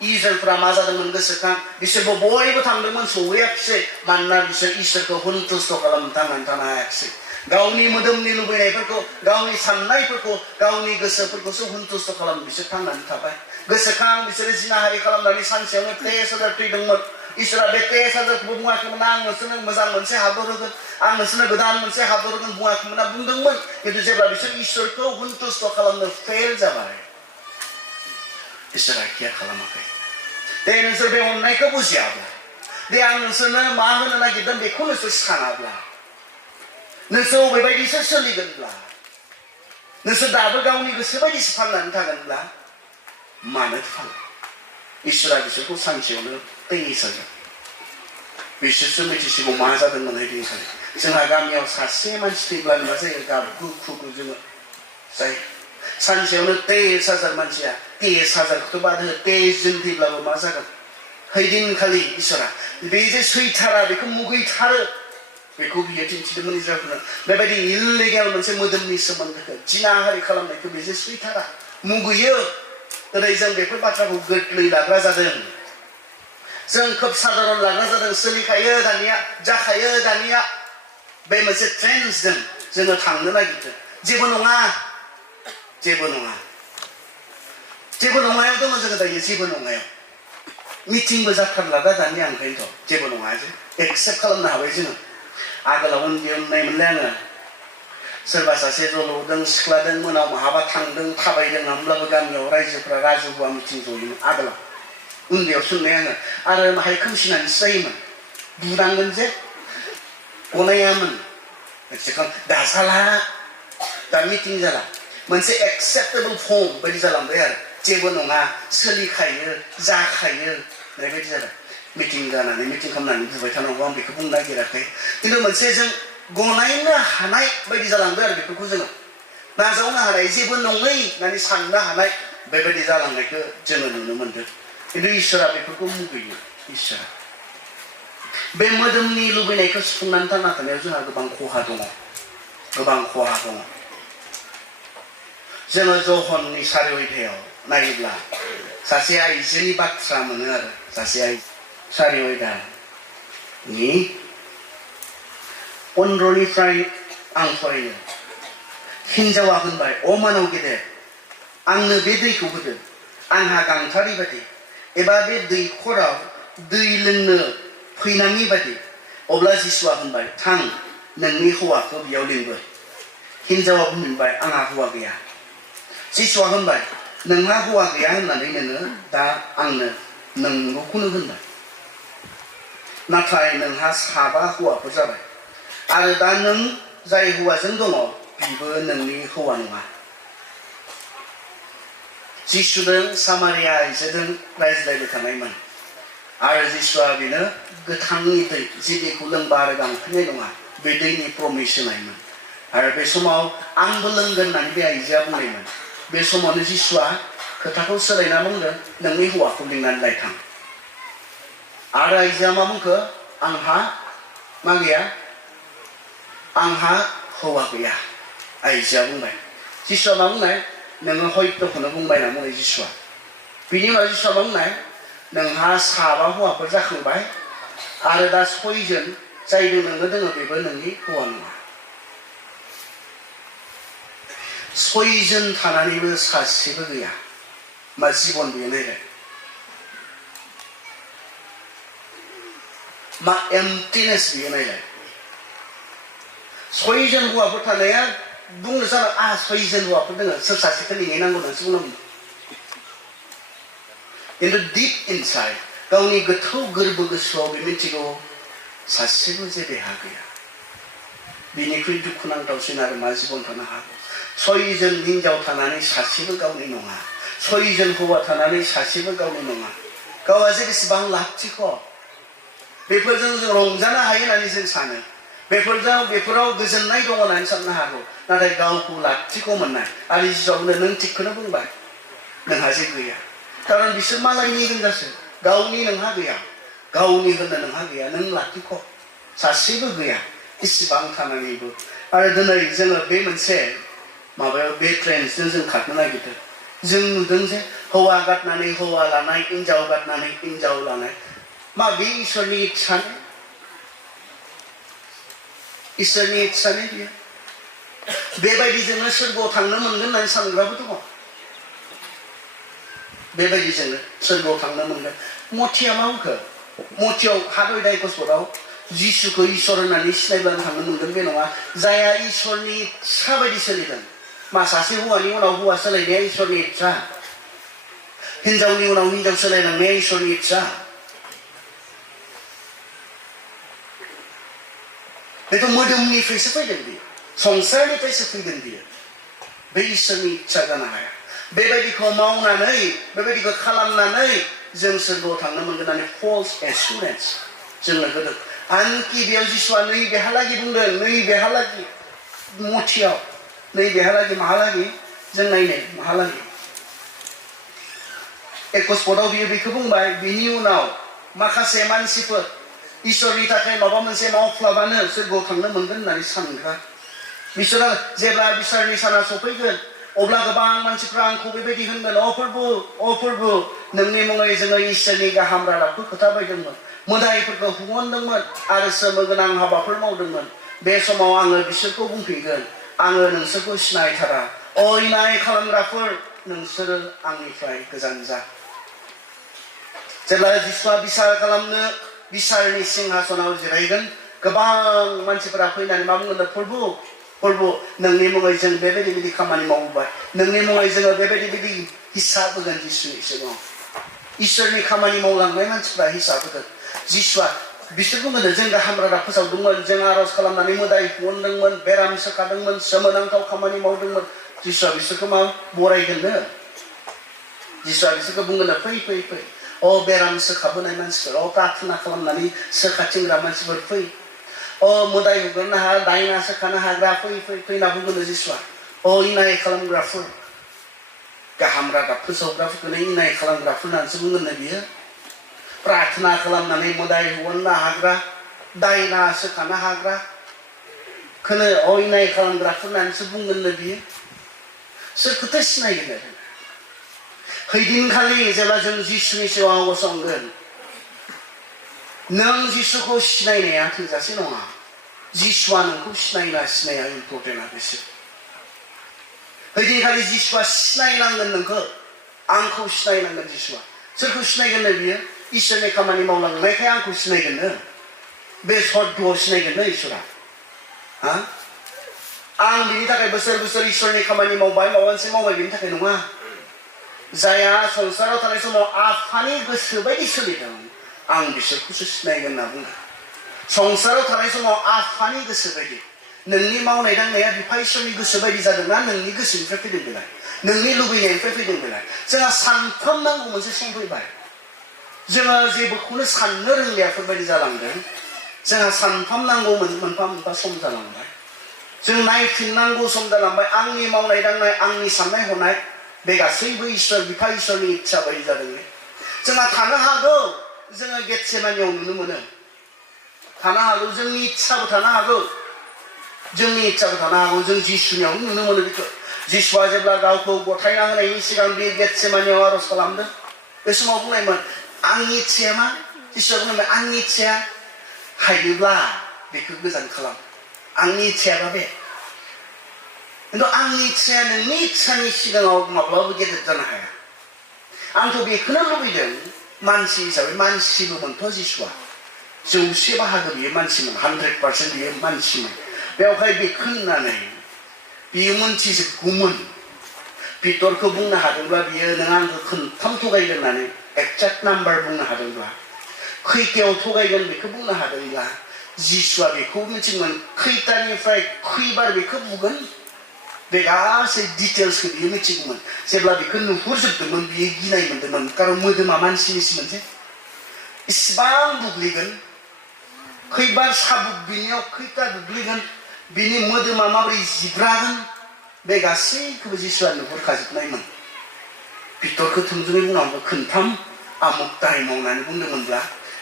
इजराइलफ्रा मा जादोंमोन गोसोखां बिसोरबो बयबो थांदोंमोन सहैयाखिसै मानोना बिसोर इसोरखौ सन्तुष्ट खालामनो थांनानै थानो हायाखिसै गावनि मोदोमनि लुबैनायफोरखौ गावनि साननायफोरखौ गावनि गोसोफोरखौसो सन्तुष्ट खालामनो बिसोर थांनानै थाबाय गोसोखां बिसोरो जिनाहारि खालामनानै सानसेयावनो 23,000 थैदोंमोन इसोरा बे 23,000खौबो बुङाखैमोन आं नोंसोरनो मोजां मोनसे हादर होगोन आं नोंसोरनो गोदान मोनसे हादर होगोन बुङाखैमोन बुंदोंमोन खिन्थु जेब्ला बिसोर इसोरखौ सन्तुष्ट खालामनो फेल जाबाय इसोरा केयार खालामाखै दे नोंसोर बे अननायखौ बुजियाब्ला दे आं नोंसोरनो मा होनो नागिरदों बेखौ नोंसोर सानाब्ला नोंसोर बबेबायदिसो सोलिगोनब्ला नोंसोर दाबो गावनि गोसो बायदिसो थांनानै थागोनब्ला मानो थाङो इसोरा बिसोरखौ सानसेयावनो तेइस हाजार बिसोरसो मिथिसिगौ मा जादोंमोन ओइदिनखालि जोंहा गामियाव सासे मानसि थैब्लानो मा जायो गाबगु खुगु जोङो जाय सानसेयावनो 23,000 मानसिया 23,000खौथ' बाद हो 23 जन थैब्लाबो मा जागोन ओइदिनखालि इसोरा बे जे सैथारा बेखौ मुगैथारो बेखौ बियो दिन्थिदोंमोन इज्राइलफोरनो बेबायदि इललिगेल मोनसे मोदोमनि सोमोन्दोखौ जिनाहारि खालामनायखौ बे जे सैथारा मुगैयो दिनै जों बेफोर बाथ्राखौ गोरलै लाग्रा जादों जों खोब साधारन लाग्रा जादों सोलिखायो दानिया जाखायो दानिया बे मोनसे ट्रेन्ड्सजों जोङो थांनो नागिरदों जेबो नङा जेबो नङा जेबो नङायाव दङ जोङो दायो जेबो नङायाव मिटिंबो जाथारला दा दानिया ओंखायनोथ' जेबो नङा जे एक्सेप्ट खालामनो हाबाय जोङो आगोलाव उन्दै उन्दै मोनलाय आङो सोरबा सासे जल'दों सिख्लादों मोनाव माहाबा थांदों थाबायदों होनब्लाबो गामियाव रायजोफ्रा राजुहुवा मिटिं जयोमोन आगोलाव उन्दैयाव सोंनाय आङो आरो माहाय खोमसिनानैसो जायोमोन बुनांगोन जे गनायामोन दा जाला दा मिटिं जाला मोनसे एक्सेप्टेबल फर्म बायदि जालांबाय आरो जेबो नङा सोलिखायो जाखायो ओरैबायदि जाबाय मिटिं जानानै मिटिं खालामनानै बुबाय थानांगौ आं बेखौ बुंनो नागिराखै खिन्थु मोनसे जों गनायनो हानाय बायदि जालांबाय आरो बेफोरखौ जोङो नाजावनो हानाय जेबो नङै होननानै साननो हानाय बेबायदि जालांनायखौ जोङो नुनो मोनदों खिन्थु इसोरा बेफोरखौ मुगैयो इसोरा बे मोदोमनि लुबैनायखौ सुफुंनानै थांना थानायाव जोंहा गोबां खहा दङ गोबां खहा दङ जोङो जहननि 4 अध्यायाव नायोब्ला सासे आइजोनि बाथ्रा मोनो आरो सासे आइजो 4 अध्यायनि 15निफ्राय आं फरायो हिनजावा होनबाय अ मानव गेदेर आंनो बे दैखौ होदो आंहा गांथारि बादि एबा बे दैखराव दै लोंनो फैनाङि बादि अब्ला जिसुआ होनबाय थां नोंनि हौवाखौ बेयाव लिंबो हिनजावा बुंबाय आंहा हौवा गैया जिसुआ होनबाय नोंहा हौवा गैया होननानै नोङो दा आंनो नंगौखौनो होनबाय नाथाय नोंहा 7 हौवाफोर जाबाय आरो दा नों जाय हौवाजों दङ बिबो नोंनि हौवा नङा जिसुजों सामारिया आइजोजों रायज्लायबाय थानायमोन आरो जिसुआ बेनो गोथांनि दै जि दैखौ लोंबा आरो गांफिननाय नङा बे दैनि प्रमिस होनायमोन आरो बे समाव आंबो लोंगोन होननानै बे आइजोआ बुंनायमोन बे समावनो जिसुआ खोथाखौ सोलायना बुंदों नोंनि हौवाखौ लिंनानै लायथां आरो आइजोआ मा बुंखो आंहा मा गैया आंहा हौवा गैया आइजोआ बुंबाय जिसुआ मा बुंनाय नोङो हयतखौनो बुंबाय होनना बुंनाय जिसुआ बिनि उनाव जिसुआ मा बुंनाय नोंहा 7 हौवाफोर जाखांबाय आरो दा 6 जन जायजों नोङो दङ बेबो नोंनि हौवा नङा 6 जन थानानैबो सासेबो गैया मा जिबन बेयो नायलाय मा एम्पटिनेस बेयो नायलाय 6 जन हौवाफोर थानाया बुंनो जानो 6 जन हौवाफोर दङ सोर सासेखौ लिंहैनांगौ होननानैसो बुंनांगौ खिन्थु डिप इनसाइड गावनि गोथौ गोरबो गोसोआव बे मिथिगौ सासेबो जे देहा गैया बिनिख्रुइ दुखुनांथावसिन आरो मा जिबन थानो हागौ 6 जन हिनजाव थानानै सासेबो गावनि नङा 6 जन हौवा थानानै सासेबो गावनि नङा गावआ जे बेसेबां लाथिख' बेफोरजों जों रंजानो हायो होननानै जों सानो बेफोराव गोजोननाय दङ होननानै साननो हागौ नाथाय गावखौ लाथिख' मोननाय आरो जिसुआवनो नों थिगखौनो बुंबाय नोंहा जे गैया खारन बिसोर मालायनि गोजासो गावनि नोंहा गैया गावनि होननो नोंहा गैया नों लाथिख' सासेबो गैया इसिबां थानानैबो आरो दिनै जोङो बे मोनसे माबायाव बे ट्रेन्डजों जों खारनो नागिरदों जों नुदों जे हौवा गारनानै हौवा लानाय हिनजाव गारनानै हिनजाव लानाय मा बे इसोरनि इच्छानि बियो बेबायदिजोंनो सोरगोआव थांनो मोनगोन होननानै सानग्राबो दङ बेबायदिजोंनो सोरगोआव थांनो मोनगोन मथिया मा बुंखो मथियाव हादय गसपदाव जिसुखौ इसोर होननानै सिनायब्लानो थांनो मोनगोन बे नङा जायहा इसोरनि इच्छा बायदि सोलिदों मा सासे हौवानि उनाव हौवा सोलायनाया इसोरनि इच्छा हिनजावनि उनाव हिनजाव सोलायलांनाया इसोरनि इच्छा बेथ' मोदोमनिफ्रायसो फैदों बियो संसारनिफ्रायसो फैदों बियो बे इसोरनि इच्छा जानो हाया बेबायदिखौ मावनानै बेबायदिखौ खालामनानै जों सोरगोआव थांनो मोनगोन होननानै फल्स एसुरेन्स जोंनो होदों आनखि बेयाव जिसुआ नैबेहालागि बुंदों नैबेहालागि मथियाव नैबेहालागि माहालागि जों नायनो माहालागि 21 पदआव बियो बेखौ बुंबाय बिनि उनाव माखासे मानसिफोर इसोरनि थाखाय माबा मोनसे मावफ्लाबानो सोरगोआव थांनो मोनगोन होननानै सानग्रा बिसोरा जेब्ला बिसोरनि साना सफैगोन अब्ला गोबां मानसिफ्रा आंखौ बेबायदि होनगोन अ फोरबु नोंनि मुङै जोङो इसोरनि गाहाम रादाबखौ खोथाबायदोंमोन मोदाइफोरखौ हुमोनदोंमोन आरो सोमो गोनां हाबाफोर मावदोंमोन बे समाव आङो बिसोरखौ बुंफिनगोन आङो नोंसोरखौ सिनायथारा अयनाय खालामग्राफोर नोंसोरो आंनिफ्राय गोजान जा जेब्ला जिसुआ बिसार खालामनो बिसारनि सिंहासनाव जिरायगोन गोबां मानसिफोरा फैनानै मा बुंगोन फोरबु नोंनि मुङै जों बेबायदि खामानि मावबाय नोंनि मुङै जोङो बेबायदि हिसाब होगोन जिसुनि सिगाङाव इसोरनि खामानि मावलांनाय मानसिफ्रा हिसाब होगोन जिसुआ बिसोर बुंगोन जों गाहाम रादाब फोसावदोंमोन जों आरज खालामनानै मोदाइ हुनदोंमोन बेराम सोखादोंमोन सोमोनांथाव खामानि मावदोंमोन जिसुआ बिसोरखौ मा बरायगोननो जिसुआ बिसोरखौ बुंगोन फै अ बेराम सोखाबोनाय मानसिफोर अ प्रार्थना खालामनानै सोखाथिंग्रा मानसिफोर फै अ मोदाइ हुग्रोनो हाया दायना सोखानो हाग्रा फै होनना बुंगोन जिसुआ अ इनाय खालामग्राफोर गाहाम रादाब फोसावग्राफोरखौनो इनाय खालामग्राफोर होननानैसो बुंगोन बियो प्रार्थना खालामनानै मोदाइ हुनो हाग्रा दायना सोखानो हाग्रा खोनो अ इनाय खालामग्राफोर होननानैसो बुंगोन बियो सोरखौथो सिनायगोन हैदिनखालि जेब्ला जों जिसुनि सिगाङाव गसंगोन नों जिसुखौ सिनायनाया थोजासे नङा जिसुआ नोंखौ सिनायना सिनाया इम्पर्टेन्टआ बेसो हैदिनखालि जिसुआ सिनायनांगोन नोंखौ आंखौ सिनायनांगोन जिसुआ सोरखौ सिनायगोन बियो इसोरनि खामानि मावलांनायखाय आंखौ सिनायगोन बे हृदयआव सिनायगोन इसोरा आं बिनि थाखाय बोसोर इसोरनि खामानि मावबाय माबा मोनसे मावबाय बिनि थाखाय नङा जाया संसाराव थानाय समाव आफानि गोसो बायदि सोलिदों आं बिसोरखौसो सिनायगोन होनना बुङो संसाराव थानाय समाव आफानि गोसो बायदि नोंनि मावनाय दांनाया बिफा इसोरनि गोसो बायदि जादोंना नोंनि गोसोनिफ्राय फैदों बेलाय नोंनि लुबैनायनिफ्राय फैदों बेलाय जोंहा सानफ्रोम नांगौ मोनसे सम फैबाय जोङो जेबोखौनो साननो रोंलियाफोरबायदि जालांदों जोंहा सानफ्रोम नांगौ मोनफा मोनफा सम जालांबाय जों नायफिननांगौ सम जालांबाय आंनि मावनाय दांनाय आंनि साननाय हनाय बे गासैबो इसोर बिफा इसोरनि इच्छा बायदि जादों जोंहा थानो हागौ जोङो गेटसेमानियाव नुनो मोनो थानो हागौ जोंनि इच्छाबो थानो हागौ जों जिसुनियाव नुनो मोनो बेखौ जिसुआ जेब्ला गावखौ गथायना होनायनि सिगां बे गेटसेमानियाव आरज खालामदों बे समाव बुंनायमोन आंनि इच्छाया मा जिसुआ बुंनायमोन आंनि इच्छाया हायोब्ला बेखौ गोजान खालाम आंनि इच्छायाबा बे खिन्थु आंनि इच्छाया नोंनि इच्छानि सिगाङाव माब्लाबाबो गेदेर जानो हाया आंथ' बेखौनो लुबैदों मानसि हिसाबै मानसिबोमोनथ' जिसुआ 100% बियो मानसिमोन 100% बियो मानसिमोन बेवहाय बेखौ होननानै बियो मोनथिजोबगौमोन पितरखौ बुंनो हादोंब्ला बियो नों आंखौ खोनथाम थगायगोन होननानै एक्जेक्ट नाम्बार बुंनो हादोंब्ला खैथायाव थगायगोन बेखौ बुंनो हादोंब्ला जिसुआ बेखौ मिथिगौमोन खैथानिफ्राय खैबार बेखौ बुगोन बे गासै डिटेल्सखौ बियो मिथिगौमोन जेब्ला बेखौ नुहुरजोबदोंमोन बियो गिनाय मोनदोंमोन कारन मोदोमा मानसिनिसो मोनसे इसिबां बुग्लिगोन खैबार साबुक बिनियाव खैथा गोग्लैगोन बिनि मोदोमा माबोरै जिग्रागोन बे गासैखौबो जिसुआ नुहुरखाजोबनायमोन पितरखौ थोंजोङै बुंनांगौ खोनथाम आमुक टाइमाव होननानै बुंदोंमोनब्ला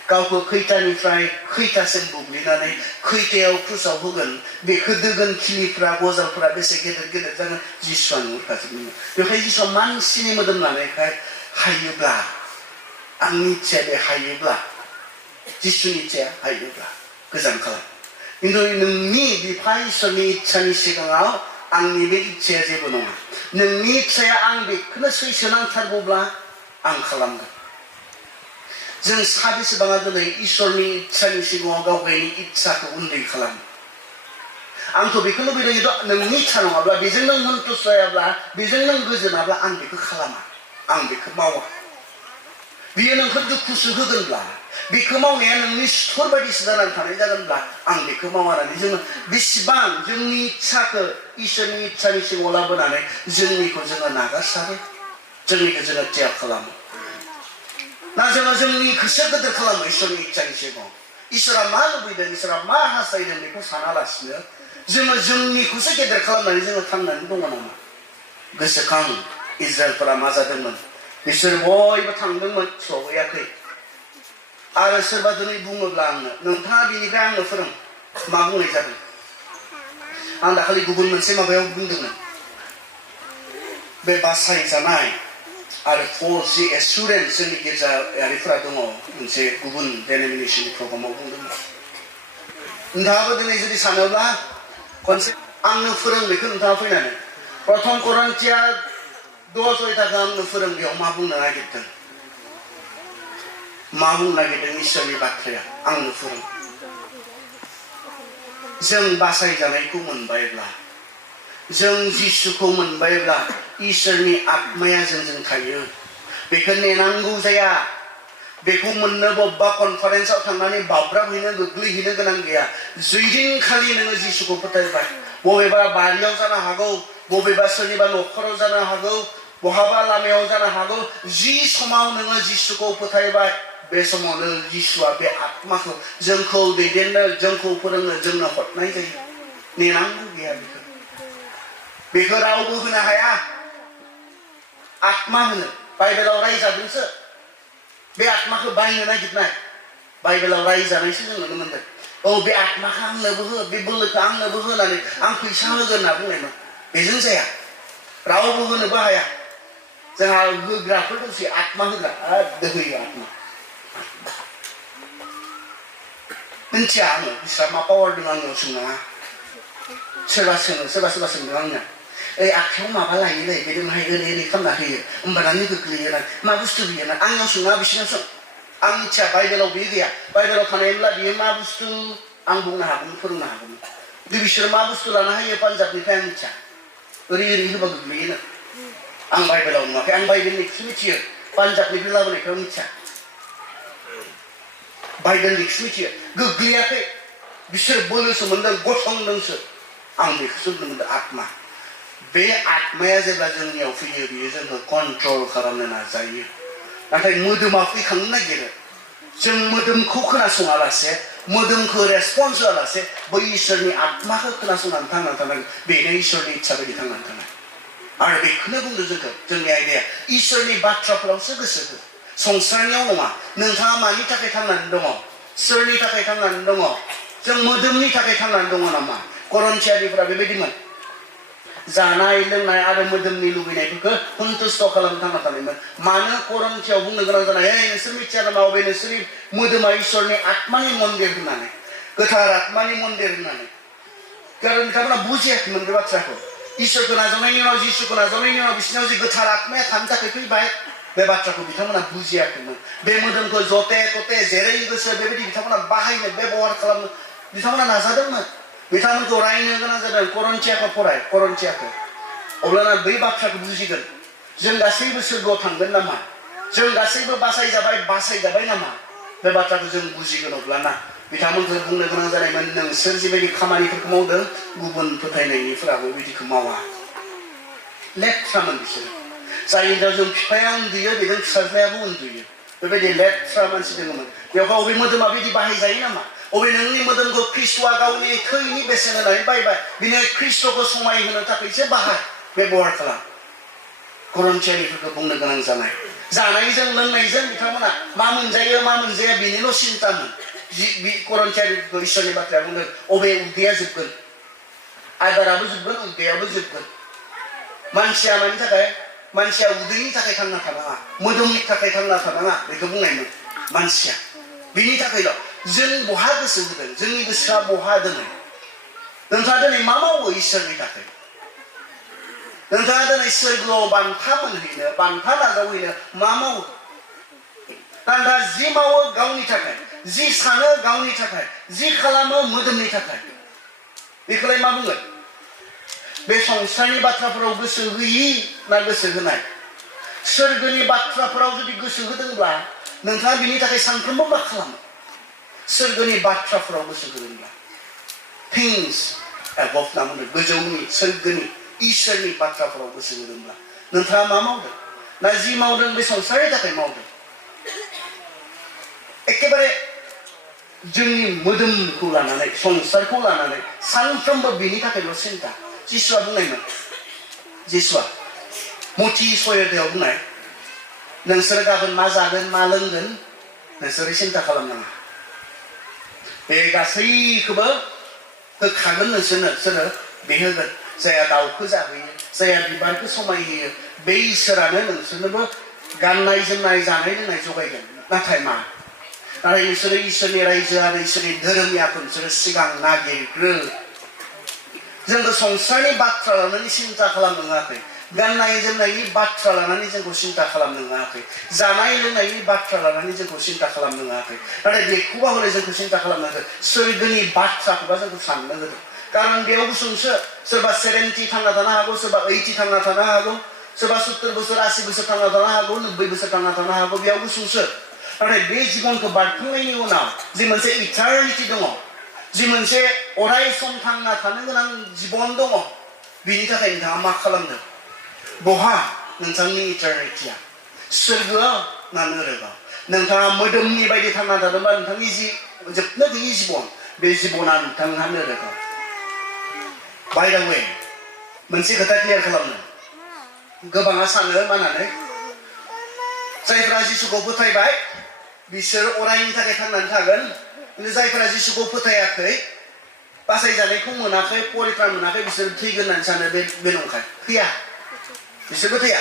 गावखौ खैथानिफ्राय खैथासिम बुग्लिनानै खैथायाव क्रुसाव होगोन बेखौ दोगोन खिलिफ्रा गजालफोरा बेसे गेदेर गेदेर जागोन जिसुआ नुहुरखाजोबदोंमोन बेवहाय जिसुआ मानसिनि मोदोम लानायखाय हायोब्ला आंनि इच्छाया बे हायोब्ला जिसुनि इच्छाया हायोब्ला गोजान खालाम खिन्थु नोंनि बिफा इसोरनि इच्छानि सिगाङाव आंनि बे इच्छाया जेबो नङा नोंनि इच्छाया आं बेखौनो सैसो नांथारगौब्ला आं खालामगोन जों साबेसेबाङा दिनै इसोरनि इच्छानि सिगाङाव गाव गावनि इच्छाखौ उन्दै खालामो आंथ' बेखौ लुबैदों खिन्थु नोंनि इच्छा नङाब्ला बेजों नों सन्तुष्ट जायाब्ला बेजों नों गोजोनाब्ला आं बेखौ खालामा आं बेखौ मावा बियो नोंखौ दुखुसो होगोनब्ला बेखौ मावनाया नोंनि सुथुर बायदिसो जानानै थानाय जागोनब्ला आं बेखौ मावा होननानै जोङो बेसेबां जोंनि इच्छाखौ इसोरनि इच्छानि सिङाव लाबोनानै जोंनिखौ जोङो नागारसारो जोंनिखौ जोङो त्याग खालामो ना जोङो जोंनिखौसो गिदिर खालामो इसोरनि इच्छानि सिगाङाव इसोरा मा लुबैदों इसोरा मा हास्थायदों बेखौ सानालासिनो जोङो जोंनिखौसो गेदेर खालामनानै जोङो थांनानै दङ नामा गोसोखां इजराइलफोरा मा जादोंमोन बिसोर बयबो थांदोंमोन सहैयाखै आरो सोरबा दिनै बुङोब्ला आंनो नोंथाङा बिनिफ्राय आंनो फोरों मा बुंनाय जादों आं दाखालि गुबुन मोनसे माबायाव बुंदोंमोन बे बासायजानाय आरो फलसि एसुरेन्स जोंनि गिर्जायारिफोरा दङ मोनसे गुबुन डेनोमिनेसननि प्रग्रामाव बुंदोंमोन नोंथाङाबो दिनै जुदि सानोब्ला खनसे आंनो फोरों बेखौ नोंथाङा फैनानै प्रथम करन्थिया 10:6 आंनो फोरों बेयाव मा बुंनो नागिरदों मा बुंनो नागिरदों इसोरनि बाथ्राया आंनो फोरों जों बासायजानायखौ मोनबायब्ला जों जिसुखौ मोनबायब्ला इसोरनि आत्माया जोंजों थायो बेखौ नेनांगौ जाया बेखौ मोननो बबेबा कनफारेन्सआव थांनानै बाब्राबहैनो गोग्लैहैनो गोनां गैया जैदिनखालि नोङो जिसुखौ फोथायबाय बबेबा बारियाव जानो हागौ बबेबा सोरनिबा न'खराव जानो हागौ बहाबा लामायाव जानो हागौ जि समाव नोङो जिसुखौ फोथायबाय बे समावनो जिसुआ बे आत्माखौ जोंखौ दैदेननो जोंखौ फोरोंनो जोंनो हरनाय जायो नेनांगौ गैया बेखौ रावबो होनो हाया आत्मा होनो बाइबेलाव रायजादोंसो बे आत्माखौ बायनो नागिरनाय बाइबेलाव रायजानायसो जों नुनो मोनदों औ बे आत्माखौ आंनोबो हो बे बोलोखौ आंनोबो होनानै आं फैसा होगोन होनना बुंनायमोन बेजों जाया रावबो होनोबो हाया जोंहा होग्राफोर दंसै आत्मा होग्रा होयो आत्मा मिथिया आङो बिस्रा मा पावार दं आंनियाव सोंनाङा सोरबा सोंदों आंनो ओइ आखायाव माबा लायोलै बेजों माहाय ओरै खालामना होयो होमबाना गोग्लैयो ना मा बुस्थु बियो ना आंनाव सोङा बिसोरनाव सों आं मिथिया बाइबेलाव बियो गैया बाइबेलाव थानायब्ला बियो मा बुस्थु आं बुंनो हागौमोन फोरोंनो हागौमोन जुदि बिसोर मा बुस्थु लाना होयो पान्जाबनिफ्राय आं मिथिया ओरै होबा गोग्लैयोनो आं बाइबेलाव नुवाखै आं बाइबेलनिखौसो मिथियो पान्जाबनिफ्राय लाबोनायखौ मिथिया बाइबेलनिखौसो मिथियो गोग्लैयाखै बिसोर बोलोसो मोन्दों गसंदोंसो आं बेखौसो मोनदों आत्मा बे आत्माया जेब्ला जोंनियाव फैयो बियो जोंखौ कन्ट्रल खालामनो नाजायो नाथाय मोदोमा फैखांनो नागिरो जों मोदोमखौ खोनासङालासे मोदोमखौ रेसपन्स होआलासे बै इसोरनि आत्माखौ खोनासंनानै थांनानै थानांगौ बेनो इसोरनि इच्छा बायदि थांनानै थानाय आरो बेखौनो बुंदों जोंखौ जोंनि आयदाया इसोरनि बाथ्राफोरावसो गोसो हो संसारनियाव नङा नोंथाङा मानि थाखाय थांनानै दङ सोरनि थाखाय थांनानै दङ जों मोदोमनि थाखाय थांनानै दङ नामा करन्थियारिफोरा बेबायदिमोन जानाय लोंनाय आरो मोदोमनि लुबैनायफोरखौ सन्तुष्ट खालामनो थांना थानायमोन मानो करन्थियाव बुंनो गोनां जानाय हे नोंसोर मिथिया नामा बबे नोंसोरनि मोदोमा इसोरनि आत्मानि मन्दिर होननानै गोथार आत्मानि मन्दिर होननानै कारण बिथांमोना बुजियाखैमोन बे बाथ्राखौ इसोरखौ नाजावनायनि उनाव जिसुखौ नाजावनायनि उनाव बिसोरनाव जि गोथार आत्माया थानो थाखाय फैबाय बे बाथ्राखौ बिथांमोना बुजियाखैमोन बे मोदोमखौ जथे थथे जेरै गोसो बेबायदि बिथांमोना बाहायनो बेबहार खालामनो बिथांमोना नाजादोंमोन बिथांमोनखौ रायनो गोनां जादों करन्थियाखौ फराय करन्थियाखौ अब्लाना बै बाथ्राखौ बुजिगोन जों गासैबो सोरगोआव थांगोन नामा जों गासैबो बासायजाबाय नामा बे बाथ्राखौ जों बुजिगोन अब्लाना बिथांमोनखौ बुंनो गोनां जानायमोन नोंसोर जिबायदि खामानिफोरखौ मावदों गुबुन फोथायनायनिफोराबो बिदिखौ मावा लेथ्रामोन बिसोरो जायनि जाहोनाव जों बिफाया उन्दुयो बेजों फिसाज्लायाबो उन्दुयो बेबायदि लेथ्रा मानसि दङमोन बेवहाय अबे मोदोमा बिदि बाहायजायो नामा अबे नोंनि मोदोमखौ ख्रिस्ट'आ गावनि थैनि बेसेन होनानै बायबाय बिनो ख्रिस्ट'खौ समायहोनो थाखायसो बाहाय बेबहार खालाम करन्थियारिफोरखौ बुंनो गोनां जानाय जानायजों लोंनायजों बिथांमोना मा मोनजायो मा मोनजाया बेनिल' सिन्तामोन करन्थियारिफोरखौ इसोरनि बाथ्राया बुंदों अबे उदैया जोबगोन आदाराबो जोबगोन उदैयाबो जोबगोन मानसिया मानि थाखाय मानसिया उदैनि थाखाय थांना थानाङा मोदोमनि थाखाय थांना थानाङा बेखौ बुंनायमोन मानसिया बिनि थाखायल' जों बहा गोसो होदों जोंनि गोसोआ बहा दङ नोंथाङा दिनै मा मावो इसोरनि थाखाय नोंथाङा दिनै सोरगोआव बान्था मोनहैनो बान्था नाजावहैनो मा मावो नोंथाङा जि मावो गावनि थाखाय जि सानो गावनि थाखाय जि खालामो मोदोमनि थाखाय बेखौलाय मा बुंगोन बे संसारनि बाथ्राफोराव गोसो होयि ना गोसो होनाय सोरगोनि बाथ्राफोराव जुदि गोसो होदोंब्ला नोंथाङा बिनि थाखाय सानफ्रोमबो मा खालामो सोरगोनि बाथ्राफोराव गोसो होदोंब्ला things above ना बुंदों गोजौनि सोरगोनि इसोरनि बाथ्राफोराव गोसो होदोंब्ला नोंथाङा मा मावदों ना जि मावदों बे संसारनि थाखाय मावदों एखेबारे जोंनि मोदोमखौ लानानै संसारखौ लानानै सानफ्रोमबो बिनि थाखायल' सिन्ता जिसुआ बुंनायमोन जिसुआ मथि 6 बुंनाय नोंसोर गाबोन मा जागोन मा लोंगोन नोंसोर सिन्ता खालामनाङा बे गासैखौबो होखागोन नोंसोरनो सोरो बे होगोन जाया दाउखौ जाहोयो जाया बिबारखौ समायहोयो बे इसोरानो नोंसोरनोबो गाननाय जोमनाय जानाय लोंनाय जगायगोन नाथाय मा नाथाय नोंसोरो इसोरनि रायजो आरो इसोरनि धोरोमनि आखु नोंसोरो सिगां नागिरग्रो जोंखौ संसारनि बाथ्रा लानानै सिन्ता खालामनो होआखै गाननाय जोमनायनि बाथ्रा लानानै जोंखौ सिन्ता खालामनो होआखै जानाय लोंनायनि बाथ्रा लानानै जोंखौ सिन्ता खालामनो होआखै नाथाय बेखौबा हले जोंखौ सिन्ता खालामनो होदों सोरगोनि बाथ्राखौबा जोंखौ साननो होदों कारन बेयाव गुसुंसो सोरबा 70 थांना थानो हागौ सोरबा 80 थांना थानो हागौ सोरबा 70 बोसोर 80 बोसोर थांना थानो हागौ 90 बोसोर थांना थानो हागौ बेयाव गुसुंसो नाथाय बे जिबनखौ बारखांनायनि उनाव जि मोनसे इटारनिटी दङ जि मोनसे अराय सम थांना थानो गोनां जिबन दङ बिनि थाखाय नोंथाङा मा खालामदों बहा नोंथांनि इटारनिटीया सोरगोआव ना नोरगाव नोंथाङा मोदोमनि बायदि थांना थादोंबा नोंथांनि जि जोबनो गैयि जिबन बे जिबना नोंथांहा नोरगाव बाय द वे मोनसे खोथा क्लियार खालामनो गोबाङा सानो मानानै जायफोरा जिसुखौ फोथायबाय बिसोर अरायनि थाखाय थांनानै थागोन किन्तु जायफोरा जिसुखौ फोथायाखै बासायजानायखौ मोनाखै परित्रान मोनाखै बिसोर थैगोन होननानै सानो बे नंखाय थैया बिसोरबो थैया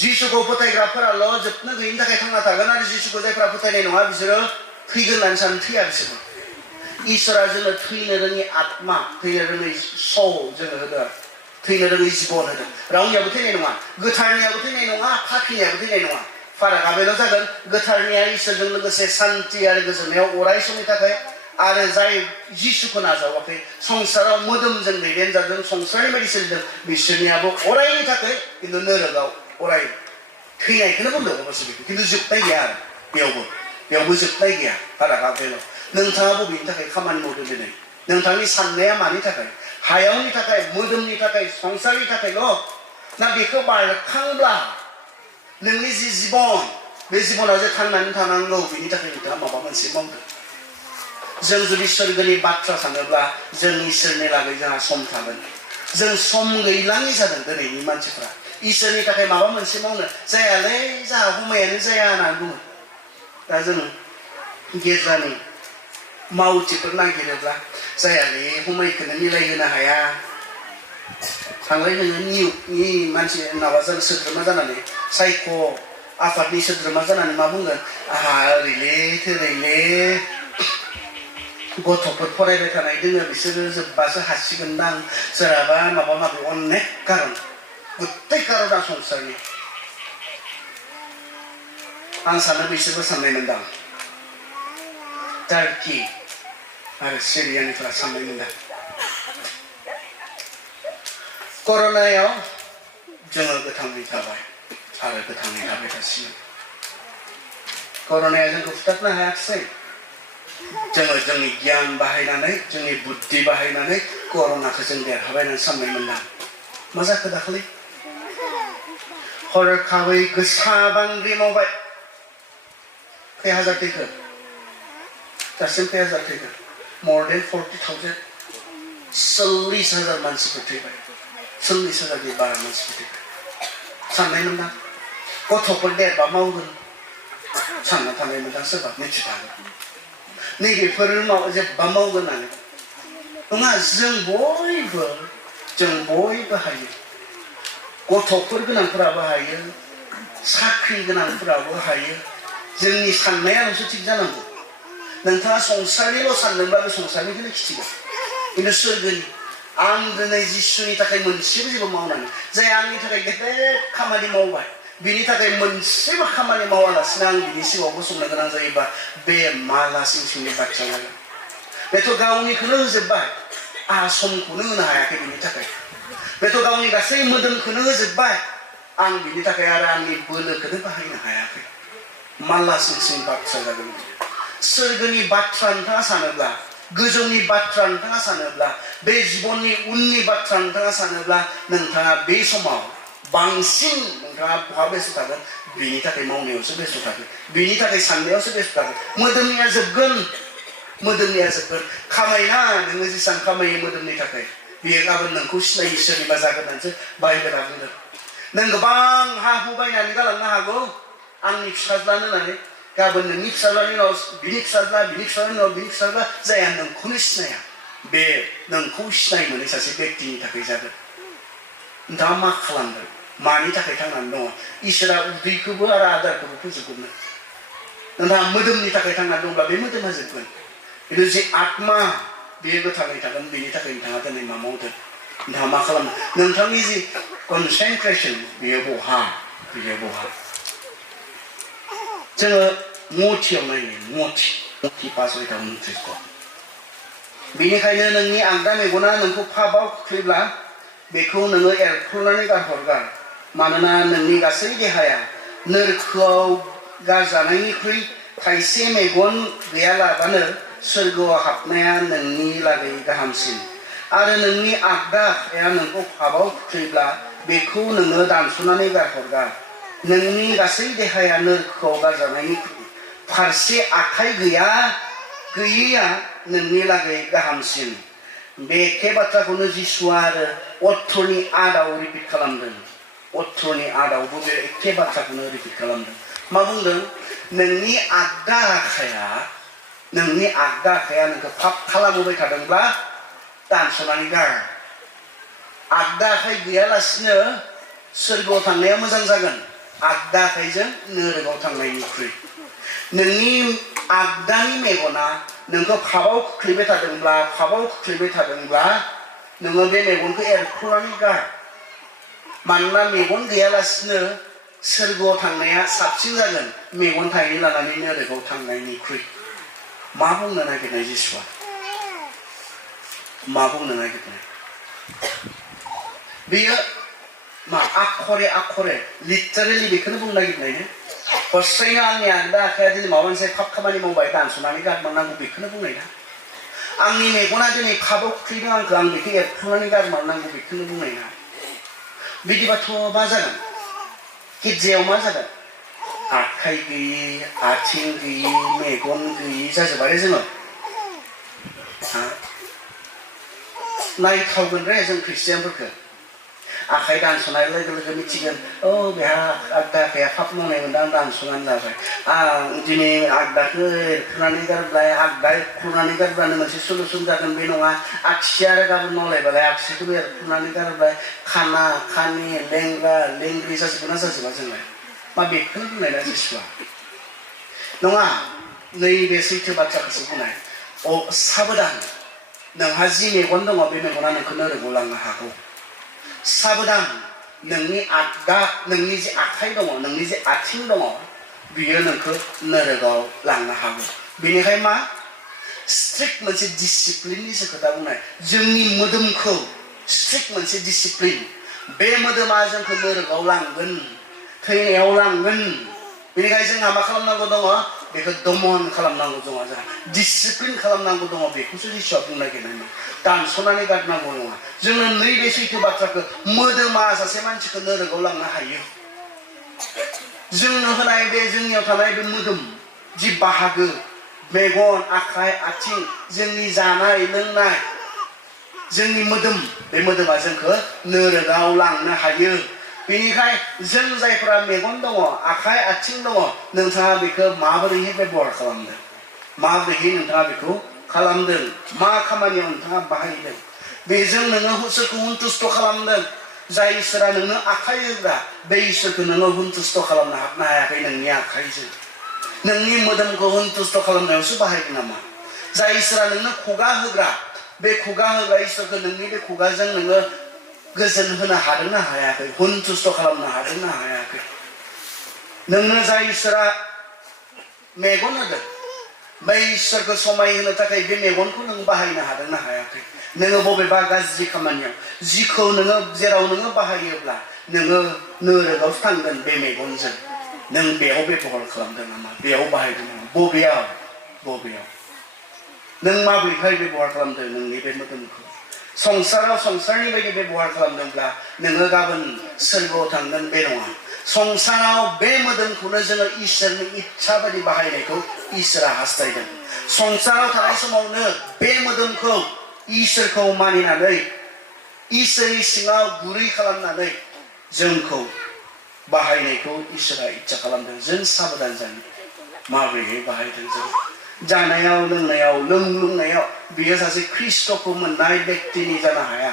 जिसुखौ फोथायग्राफोराल' जोबनो गैयिनि थाखाय थांना थागोन आरो जिसुखौ जायफोरा फोथायनाय नङा बिसोरो थैगोन होननानै सानो थैया बिसोरबो इसोरा जोंनो थैनो रोङि आत्मा थैनो रोङै सौ जोंनो होदों थैनो रोङै जिबन होदों रावनियाबो थैनाय नङा गोथारनियाबो थैनाय नङा फाखिनियाबो थैनाय नङा फारागा बेल' जागोन गोथारनिया इसोरजों लोगोसे सान्ति आरो गोजोननायाव अराय समनि थाखाय आरो जाय जिसुखौ नाजावाखै संसाराव मोदोमजों दैदेनजादों संसारनि बायदि सोलिदों बिसोरनियाबो अरायनि थाखाय किन्तु नोरगाव अराय थैनायखौनो बुंदों अबश्य बेखौ किन्तु जोबनाय गैया आरो बेयावबो जोबनाय गैया फारागा बेल' नोंथाङा बबेनि थाखाय खामानि मावदों दिनै नोंथांनि साननाया मानि थाखाय हायावनि थाखाय मोदोमनि थाखाय संसारनि थाखायल' ना बेखौ बारखांब्ला नोंनि जि जिबन बे जिबना जे थांनानै थानांगौ बेनि थाखाय नोंथाङा माबा मोनसे मावदों जों जुदि सोरगोनि बाथ्रा सानोब्ला जों इसोरनि लागै जोंहा सम थागोन जों सम गैलाङि जादों दिनैनि मानसिफ्रा इसोरनि थाखाय माबा मोनसे मावनो जायालै जोंहा हमायानो जाया होननानै बुङो दा जों गिर्जानि मावथिफोर नागिरोब्ला जायालै हमायखौनो मिलायहोनो हाया थांलाय नोङो नियुगनि मानसि माबा सोद्रोमा जानानै सायख' आफादनि सोद्रोमा जानानै मा बुंगोन आहा ओरैले थोरैले गथ'फोर फरायबाय थानाय दोङो बिसोरो जोब्बासो हासिगोनदां सोरहाबा माबा माबि अनेक कारन गुत्तै कारना संसारनि आं सानो बिसोरबो साननाय मोनदां टार्कि आरो सिरियानिफ्रा साननाय मोनदां कर'नायाव जोङो गोथाङै थाबाय आरो गोथाङै थाबाय थासिगोन कर'नाया जोंखौ फुथारनो हायाखिसै जोङो जोंनि गियान बाहायनानै जोंनि बुद्धि बाहायनानै कर'नाखौ जों देरहाबाय होननानै साननाय मोनदां मा जाखो दाखालि हरखाबै गोसा बांग्रि मावबाय खै हाजार थैखो दासिम खै हाजार थैखो more than 40,000 40,000 मानसिफोर थैबाय 40,000नि बारा मानसिफोर थैबाय साननाय मोनदां गथ'फोर देरबा मावगोन सानना थानाय मोनदां सोरबा मिथिखागोन नैबेफोर जेब्बा मावगोन होननानै नङा जों बयबो हायो गथ'फोर गोनांफोराबो हायो साख्रि गोनांफोराबो हायो जोंनि साननायाल'सो थिग जानांगौ नोंथाङा संसारनिल' सानदोंब्ला बे संसारनिखौनो खिथिगोन किन्तु सोरगोनि आं दिनै जिसुनि थाखाय मोनसेबो जेबो मावनानै जाय आंनि थाखाय गेदेर खामानि मावबाय बिनि थाखाय मोनसेबो खामानि मावालासिनो आं बिनि सिगाङाव गसंनो गोनां जायोबा बे मा लासिंसिंनि बाथ्रा जागोन बेथ' गावनिखौनो होजोब्बाय आंहा समखौनो होनो हायाखै बिनि थाखाय बेथ' गावनि गासै मोदोमखौनो होजोब्बाय आं बिनि थाखाय आरो आंनि बोलोखौनो बाहायनो हायाखै माला सिं बाथ्रा जागोन सोरगोनि बाथ्रा नोंथाङा सानोब्ला गोजौनि बाथ्रा नोंथाङा सानोब्ला बे जिबननि उननि बाथ्रा नोंथाङा सानोब्ला नोंथाङा बे समाव बांसिन नोंथाङा बहा बेस्थ' थागोन बिनि थाखाय मावनायावसो बेस्थ' थागोन बिनि थाखाय साननायावसो बेस्थ' थागोन मोदोमनिया जोबगोन खामायना नोङो जेसेबां खामायो मोदोमनि थाखाय बियो गाबोन नोंखौ सिनायि सोरनिबा जागोन होननानैसो बाइबेला बुंदों नों गोबां हा हु बायनानै गालांनो हागौ आंनि फिसाज्लानो होननानै गाबोन नोंनि फिसाज्लानि उनाव बिनि फिसाज्ला बिनि फिसाज्लानि उनाव बिनि फिसाज्ला जाया नोंखौनो सिनाया बे नोंखौ सिनाय मोनै सासे बेक्तिनि थाखाय जागोन नोंथाङा मा खालामदों मानि थाखाय थांनानै दङ इसोरा उदैखौबो आरो आदारखौबो फोजोबगोन नोंथाङा मोदोमनि थाखाय थांनानै दंब्ला बे मोदोमा जोबगोन खिन्थु जे आत्मा बेयो गोथाङै थागोन बेनि थाखाय नोंथाङा दिनै मा मावदों नोंथाङा मा खालामदों नोंथांनि जि कनसेन्ट्रेसन बेयो बहा जोङो मथियाव नायो मथि पासयताव नुथ्रिस्क बेनिखायनो नोंनि आगदा मेगना नोंखौ पापाव खोख्लैब्ला बेखौ नोङो एरख्ल'नानै गारहरगार मानोना नोंनि गासै देहाया नोरखोआव गारजानायनिख्रुइ थाइसे मेगन गैयालाबानो सोरगोआव हाबनाया नोंनि लागै गाहामसिन आरो नोंनि आगदा आखाया नोंखौ पापाव खोख्लैब्ला बेखौ नोङो दानस'नानै गारहरगार नोंनि गासै देहाया नोरखोआव गारजानायनिख्रुइ फारसे आखाइ गैयैया नोंनि लागै गाहामसिन बे एखे बाथ्राखौनो जिसुआ आरो अथ्रनि आदाव रिपिट खालामदों अथ्रनि आदावबो बे एखे बाथ्राखौनो रिपिट खालामदों मा बुंदों नोंनि आगदा आखाया नोंखौ पाप खालामबाय थादोंब्ला दानस'नानै गार आगदा आखाइ गैयालासिनो सोरगोआव थांनाया मोजां जागोन आगदा आखाइजों नोरगोआव थांनायनिख्रुइ नोंनि आगदानि मेगना नोंखौ पापाव खोख्लैबाय थादोंब्ला नोङो बे मेगनखौ एरख्ल'नानै गार मानोना मेगन गैयालासिनो सोरगोआव थांनाया साबसिन जागोन मेगन थाइनै लानानै नोरगोआव थांनायनिख्रुइ मा बुंनो नागिरनाय जिसुआ मा बुंनो नागिरनाय बेयो मा आखरे लिटारेलि बेखौनो बुंनो नागिरनायनो हस्रायनो आंनि आगदा आखाया दिनै माबा मोनसे पाप खामानि मावबाय दानस'नानै गारमारनांगौ बेखौनो बुंनाय ना आंनि मेगना दिनै पापाव खोख्लैदों आंखौ आं बेखौ एरख्ल'नानै गारमारनांगौ बेखौनो बुंनाय ना बिदिबाथ' मा जागोन गिर्जायाव मा जागोन आखाइ गैयि आथिं गैयि मेगन गैयि जाजोब्बाय जोङो नायथावगोन रे जों ख्रिस्टियानफोरखौ आखाइ दानस'नाय लोगो लोगो मिथिगोन बेहा आगदा आखाइया पाप मावनाय मोनदां दानस'नानै जाबाय आं दिनै आगदाखौ एरखुनानै गारबाय आगदा एरखुनानै गारब्लानो मोनसे सलुसन जागोन बे नङा आगसि आरो गाबोन मावलायबालाय आगसिखौबो एरखुनानै गारबाय खाना खानि लेंग्रा लेंग्रि जाजोबगोन ना जाजोबा जोंलाय मा बेखौनो बुंनाय ना जिसुआ नङा नैबे सैथो बाथ्राखौसो बुंनाय साबधान नोंहा जि मेगन दङ बे मेगना नोंखौ नोरगोआव लांनो हागौ साबधान नोंनि जि आखाइ दङ नोंनि जि आथिं दङ बियो नोंखौ नोरगोआव लांनो हागौ बेनिखाय मा स्ट्रिक्ट मोनसे डिसिप्लिननिसो खोथा बुंनाय जोंनि मोदोमखौ स्ट्रिक्ट मोनसे डिसिप्लिन बे मोदोमा जोंखौ नोरगोआव लांगोन थैनायाव लांगोन बेनिखायनो जोंहा मा खालामनांगौ दङ बेखौ दमन खालामनांगौ दङ जोंहा डिसिप्लिन खालामनांगौ दङ बेखौसो जिसुआ बुंनो नागिरनाय दानस'नानै गारनांगौ नङा जोंनो नैबे सैथो बाथ्राखौ मोदोमा सासे मानसिखौ नोरगोआव लांनो हायो जोंनो होनाय बे जोंनियाव थानाय बे मोदोम जि बाहागो मेगन आखाइ आथिं जोंनि जानाय लोंनाय जोंनि मोदोम बे मोदोमा जोंखौ नोरगोआव लांनो हायो बेनिखाय जों जायफोरा मेगन दङ आखाइ आथिं दङ नोंथाङा बेखौ माबोरैहाय बेबहार खालामदों माबोरैहाय नोंथाङा बेखौ खालामदों मा खामानियाव नोंथाङा बाहायदों बेजों नोङो सोरखौ सन्तुष्ट खालामदों जाय इसोरा नोंनो आखाइ होग्रा बे इसोरखौ नोङो सन्तुष्ट खालामनो हायाखै नोंनि आखाइजों नोंनि मोदोमखौ सन्तुष्ट खालामनायावसो बाहायदों नामा जाय इसोरा नोंनो खुगा होग्रा बे खुगा होग्रा इसोरखौ नोंनि बे खुगाजों नोङो गोजोन होनो हादोंना हायाखै सन्तुष्ट खालामनो हादोंना हायाखै नोंनो जाय इसोरा मेगन होदों बै इसोरखौ समायहोनो थाखाय बे मेगनखौ नों बाहायनो हादोंना हायाखै नोङो बबेबा गाज्रि खामानियाव जिखौ नोङो जेराव नोङो बाहायोब्ला नोङो नोरगोआवसो थांगोन बे मेगनजों नों बेयाव बेबहार खालामदों नामा बेयाव बाहायदों नामा बबेयाव नों माबोरैहाय बेबहार खालामदों नोंनि बे मोदोमखौ संसाराव संसारनि बायदि बेबहार खालामदोंब्ला नोङो गाबोन सोरगोआव थांगोन बे नङा संसाराव बे मोदोमखौनो जोङो इसोरनि इच्छा बायदि बाहायनायखौ इसोरा हास्थायदों संसाराव थानाय समावनो बे मोदोमखौ इसोरखौ मानिनानै इसोरनि सिङाव गुरै खालामनानै जोंखौ बाहायनायखौ इसोरा इच्छा खालामदों जों साबधान जानो माबोरैहाय बाहायदों जों जानायाव लोंनायाव लोंनायाव बियो सासे ख्रिस्टखौ मोननाय व्यक्तिनि जानो हाया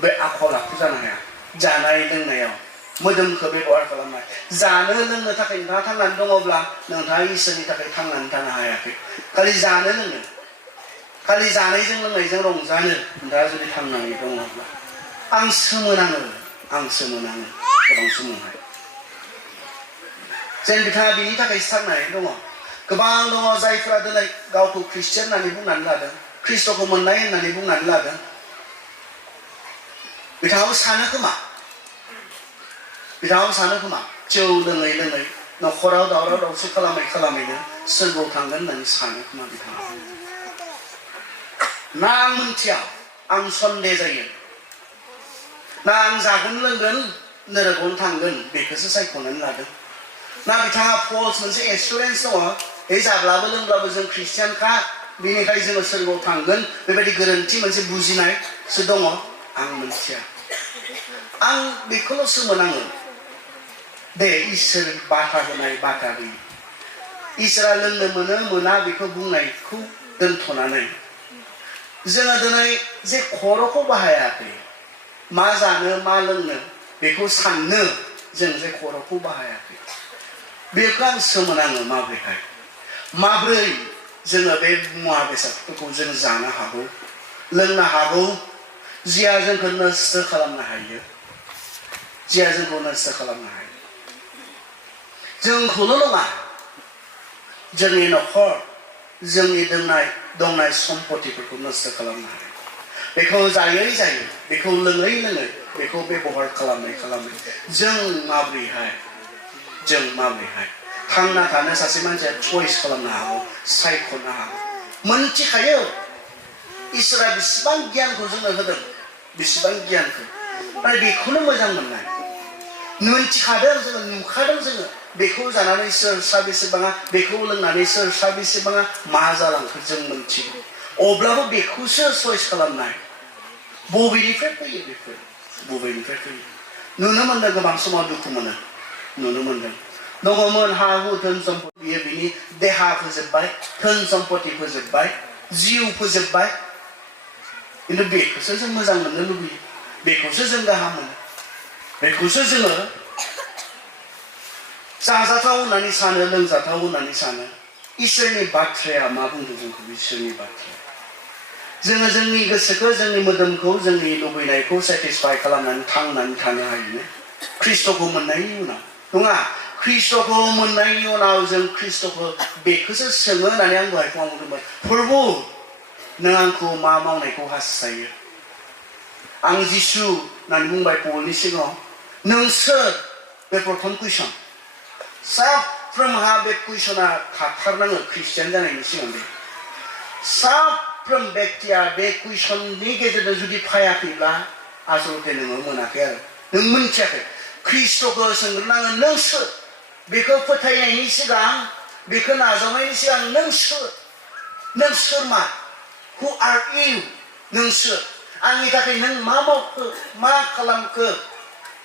बे आखल आखु जानो हाया जानाय लोंनायाव मोदोमखौ बेबहार खालामनाय जानो लोंनो थाखाय नोंथाङा थांनानै दङब्ला नोंथाङा इसोरनि थाखाय थांनानै थानो हायाखै खालि जानो लोंनो खालि जानायजों लोंनायजों रंजानो नोंथाङा जुदि थांनानै दङब्ला आं सोमोनाङो गोबां सोमोनाङो जेन बिथाङा बिनि थाखायसो थांनानै दङ गोबां दङ जायफ्रा दिनै गावखौ ख्रिस्टियान होननानै बुंनानै लादों ख्रिस्टखौ मोननाय होननानै बुंनानै लादों बिथाङाबो सानो खोमा जौ लोङै लोङै न'खराव दावराव दावसि खालामैनो सोरगोआव थांगोन होननानै सानो खोमा बिथाङा ना आं मिथिया आं सन्देह जायो ना आं जागोन लोंगोन नोरगआवनो थांगोन बेखौसो सायख'नानै लादों ना बिथाङा फल्स मोनसे एसुरेन्स दङ बे जाब्लाबो लोंब्लाबो जों ख्रिस्टियानखा बेनिखाय जोङो सोरगोआव थांगोन बेबायदि गोरोन्थि मोनसे बुजिनायसो दङ आं मिथिया आं बेखौल' सोमोनाङो दे इसोर बाथा होनाय बाथा होयि इसोरा लोंनो मोनो मोना बेखौ बुंनायखौ दोनथ'नानै जोङो दिनै जे खर'खौ बाहायाखै मा जानो मा लोंनो बेखौ साननो जों जे खर'खौ बाहायाखै बेखौ आं सोमोनाङो माब्रै जोङो बे मुवा बेसादफोरखौ जों जानो हागौ लोंनो हागौ जिया जोंखौ नस्थ' खालामनो हायो जोंखौल' नङा जोंनि न'खर जोंनि दंनाय सम्पतिफोरखौ नस्थ' खालामनो हायो बेखौ जायै बेखौ लोङै बेखौ बेबहार खालामै जों माबोरैहाय थांना थानो सासे मानसिया चयस खालामनो हागौ सायख'नो हागौ मोनथिखायो इसोरा बेसेबां गियानखौ जोंनो होदों बेसेबां गियानखौ आरो बेखौनो मोजां मोननाय मोनथिखादों जोङो नुखादों जोङो बेखौ जानानै सोर बेसेबाङा बेखौ लोंनानै सोर बेसेबाङा मा जालांखो जों मोनथिगौ अब्लाबो बेखौसो चयस खालामनाय बबेनिफ्राय फैयो नुनो मोनदों गोबां समाव दुखु मोनो नुनो मोनदों दङमोन हा हु धोन सम्पति बियो बिनि देहा फोजोबबाय धोन सम्पति फोजोबबाय जिउ फोजोबबाय खिन्थु बेखौसो जों मोजां मोननो लुबैयो बेखौसो जों गाहाम मोनो बेखौसो जोङो जाजाथाव होननानै सानो लोंजाथाव होननानै सानो इसोरनि बाथ्राया मा बुंदों जोंखौ इसोरनि बाथ्राया जोङो जोंनि गोसोखौ जोंनि मोदोमखौ जोंनि लुबैनायखौ सेटिसफाइ खालामनानै थांनानै थानो हायो ख्रिस्टखौ मोननायनि उनाव नङा ख्रिस्टखौ मोननायनि उनाव जों ख्रिस्टखौ बेखौसो सोङो होननानै आं दहाय बुंदोंमोन प्रभु नों आंखौ मा मावनायखौ हास्थायो आं जिसु होननानै बुंबाय पलनि सिगाङाव नों सोर बे प्रथम कुइसन साफ्रोमहा बे कुइसना थाथारनाङो ख्रिस्टियान जानायनि सिगां साफ्रोम व्यक्तिया बे कुइसननि गेजेरजों जुदि फायाखैब्ला आसलते नोङो मोनाखै आरो नों मोनथियाखै ख्रिस्टखौ सोंग्रोनाङो नों सोर बेखौ फोथायनायनि सिगां बेखौ नाजावनायनि सिगां नों सोर मा हु आर इउ नों सोर आंनि थाखाय नों मा मावखो मा खालामखो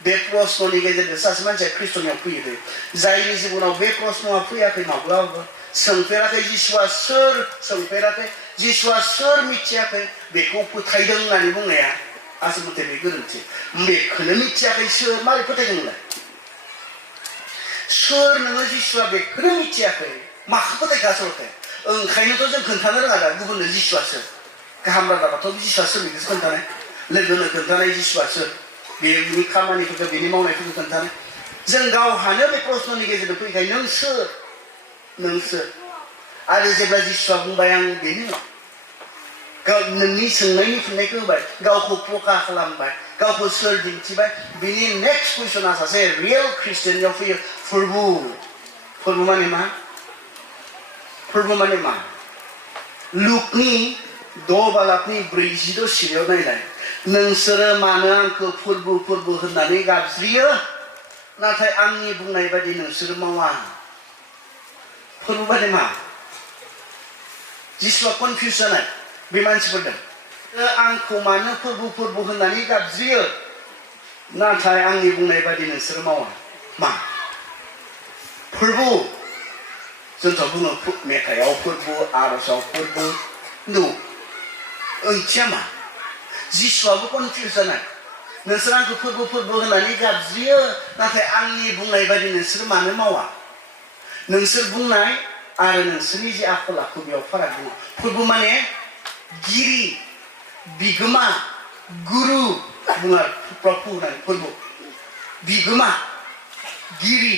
बे प्रश्ननि गेजेरजों सासे मानसिया ख्रिस्टनियाव फैयो जायनि जिबनाव बे प्रश्नआ फैयाखै माब्लाबाबो सोंफेराखै जिसुआ सोर मिथियाखै बेखौ फोथायदों होननानै बुंनाया आसलते बे गोरोन्थि बेखौनो मिथियाखै सोर मारै फोथायदोंलाय सोर नोङो जिसुआ बेखौनो मिथियाखै माखौ फोथायखो आसलते ओंखायनोथ' जों खोन्थानो रोङा दा गुबुननो जिसुआ सोर गाहाम रादाबाथ' जिसुआ सोर बेखौसो खोन्थानाय लोगोनो खोन्थानाय जिसुआ सोर बेनि खामानिफोरखौ बेनि मावनायफोरखौ खोन्थानाय जों गावहानो बे प्रश्ननि गेजेरजों फैखायो नों सोर आरो जेब्ला जिसुआ बुंबाय आं बेनो नोंनि सोंनायनि फिननायखौ होबाय गावखौ प्रकाश खालामबाय गावखौ सोर दिन्थिबाय बिनि नेक्स्ट कुइसना सासे रियेल ख्रिस्टियाननियाव फैयो प्रभु फोरबो माने मा फोरबो माने मा लुकनि 6:46 सिरियाव नायलाय नोंसोरो मानो आंखौ फोरबो फोरबो होननानै गाबज्रियो नाथाय आंनि बुंनाय बायदि नोंसोरो मावा फोरबो माने मा जिसुआ कनफिउज जानाय बे मानसिफोरजों आंखौ मानो फोरबो फोरबो होननानै गाबज्रियो नाथाय आंनि बुंनाय बायदि नोंसोरो मावा मा फोरबो जोंथ' बुङो मेथाइयाव फोरबो आर'जाव फोरबो नु ओंथिया मा जिसुआबो कनफिउज जानाय नोंसोर आंखौ फोरबो फोरबो होननानै गाबज्रियो नाथाय आंनि बुंनाय बायदि नोंसोर मानो मावा नोंसोर बुंनाय आरो नोंसोरनि जे आखल आखु बेयाव फाराग दङ फोरबो माने गिरि बिगोमा गुरु बुङो प्रभु होननानै फोरबो बिगोमा गिरि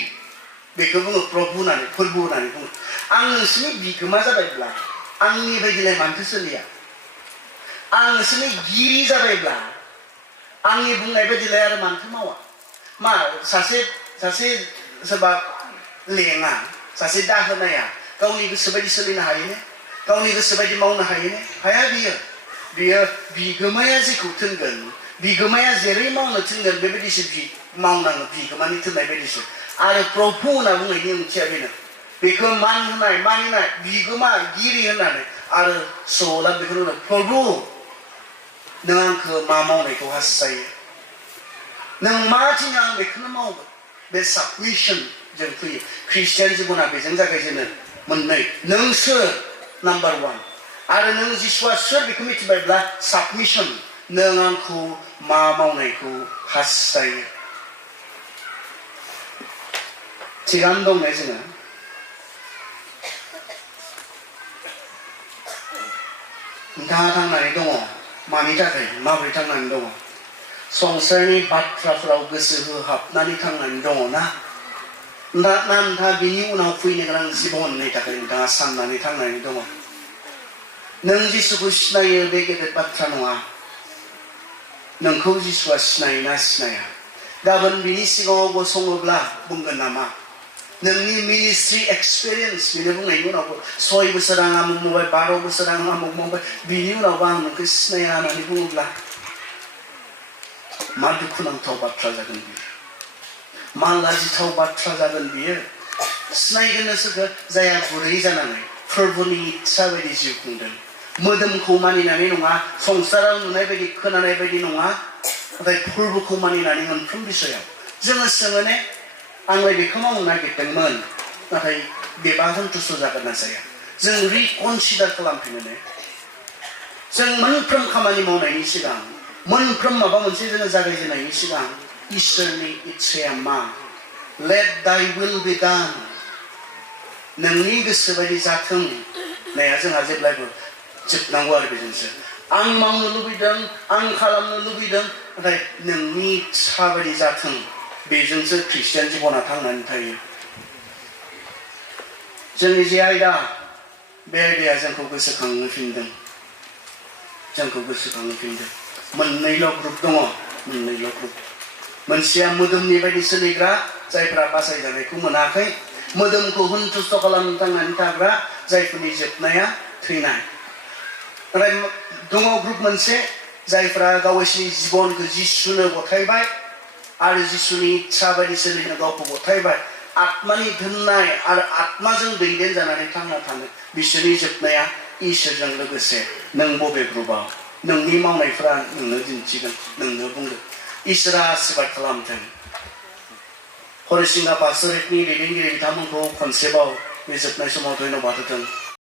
बेखौ बुङो प्रभु होननानै फोरबो होननानै बुङो आं नोंसोरनि बिगोमा जाबायब्ला आंनि बायदिलाय मानोथो सोलिया आं नोंसोरनि गिरि जाबायब्ला आंनि बुंनाय बायदिलाय आरो मानोथो मावा मा सासे सोरबा लेङा सासे दाहोनाया गावनि गोसो बायदि सोलिनो हायो गावनि गोसो बायदि मावनो हायो हाया बियो बिगोमाया जेखौ थिनगोन बिगोमाया जेरै मावनो थिनगोन बेबायदिसो मावनाङो बिगोमानि थिननाय बायदिसो आरो प्रभु होनना बुंनायनि ओंथिया बेनो बेखौ मान होनाय मानिनाय बिगोमा गिरि होननानै आरो सौला बेखौनो होनो प्रभु नों आंखौ मा मावनायखौ हास्थायो नों मा थिनो आं बेखौनो मावगोन बे साबमिसन जों फैयो ख्रिस्टियान जिबना बेजों जागायजेनो मोननै नों सोर नाम्बार 1 आरो नों जिसुआ सोर बेखौ मिथिबायब्ला साबमिसन नों आंखौ मा मावनायखौ हास्थायो थिगानो दं ने जोङो नोंथाङा थांनानै दङ मानि थाखाय माबोरै थांनानै दङ संसारनि बाथ्राफोराव गोसो होहाबनानै थांनानै दङ ना नोंथाङा बिनि उनाव फैनो गोनां जिबननि थाखाय नोंथाङा साननानै थांनानै दङ नों जिसुखौ सिनायो बे गेदेर बाथ्रा नङा नोंखौ जिसुआ सिनायो ना सिनाया गाबोन बिनि सिगाङाव गसङोब्ला बुंगोन नामा नोंनि मिनिस्ट्रि एक्सपिरियेन्स बेनो बुंनायनि उनावबो 6 बोसोर आं आमुक मावबाय 12 बोसोर आं आमुक मावबाय बिनि उनावबो आं नोंखौ सिनाया होननानै बुङोब्ला मा दुखुनांथाव बाथ्रा जागोन बियो मा लाजिथाव बाथ्रा जागोन बियो सिनायगोन सोरखौ जाया गुरै जानानै फोरबोनि इच्छा बायदि जिउ खुंदों मोदोमखौ मानिनानै नङा संसाराव नुनाय बायदि खोनानाय बायदि नङा नाथाय फोरबोखौ मानिनानै मोनफ्रोम बिषयाव जोङो सोङो ने आंलाय बेखौ मावनो नागिरदोंमोन नाथाय बेबा सन्थुष्ट जागोन ना जाया जों रिकनसिडार खालामफिनो ने जों मोनफ्रोम खामानि मावनायनि सिगां मोनफ्रोम माबा मोनसे जोङो जागायजेननायनि सिगां इसोरनि इच्छाया मा लेट दाइ विल बि डान नोंनि गोसो बायदि जाथों नाया जोंहा जेब्लायबो जोबनांगौ आरो बेजोंसो आं मावनो लुबैदों आं खालामनो लुबैदों नाथाय नोंनि इच्छा बायदि जाथों बेजोंसो ख्रिस्टियान जिबना थांनानै थायो जोंनि जे आयदा बे आयदाया जोंखौ गोसोखांहोफिनदों मोननैल' ग्रुप दङ मोननैल' ग्रुप मोनसेया मोदोमनि बायदि सोलिग्रा जायफ्रा बासायजानायखौ मोनाखै मोदोमखौ सन्तुष्ट खालामनो थांनानै थाग्रा जायफोरनि जोबनाया थैनाय नाथाय दङ ग्रुप मोनसे जायफ्रा गावसोरनि जिबनखौ जिसुनो गथायबाय आरो जिसुनि इच्छा बायदि सोलिनो गावखौ गथायबाय आत्मानि दोननाय आरो आत्माजों दैदेन जानानै थांना थानो बिसोरनि जोबनाया इसोरजों लोगोसे नों बबे ग्रुपआव नोंनि मावनायफ्रा नोंनो दिन्थिगोन नोंनो बुंगोन इसोरा आशीर्बाद खालामथों हरिसिंगा पास्टरेटनि दैदेनगिरि बिथांमोनखौ खनसेबाव बे जोबनाय समाव धन्यबाद होथों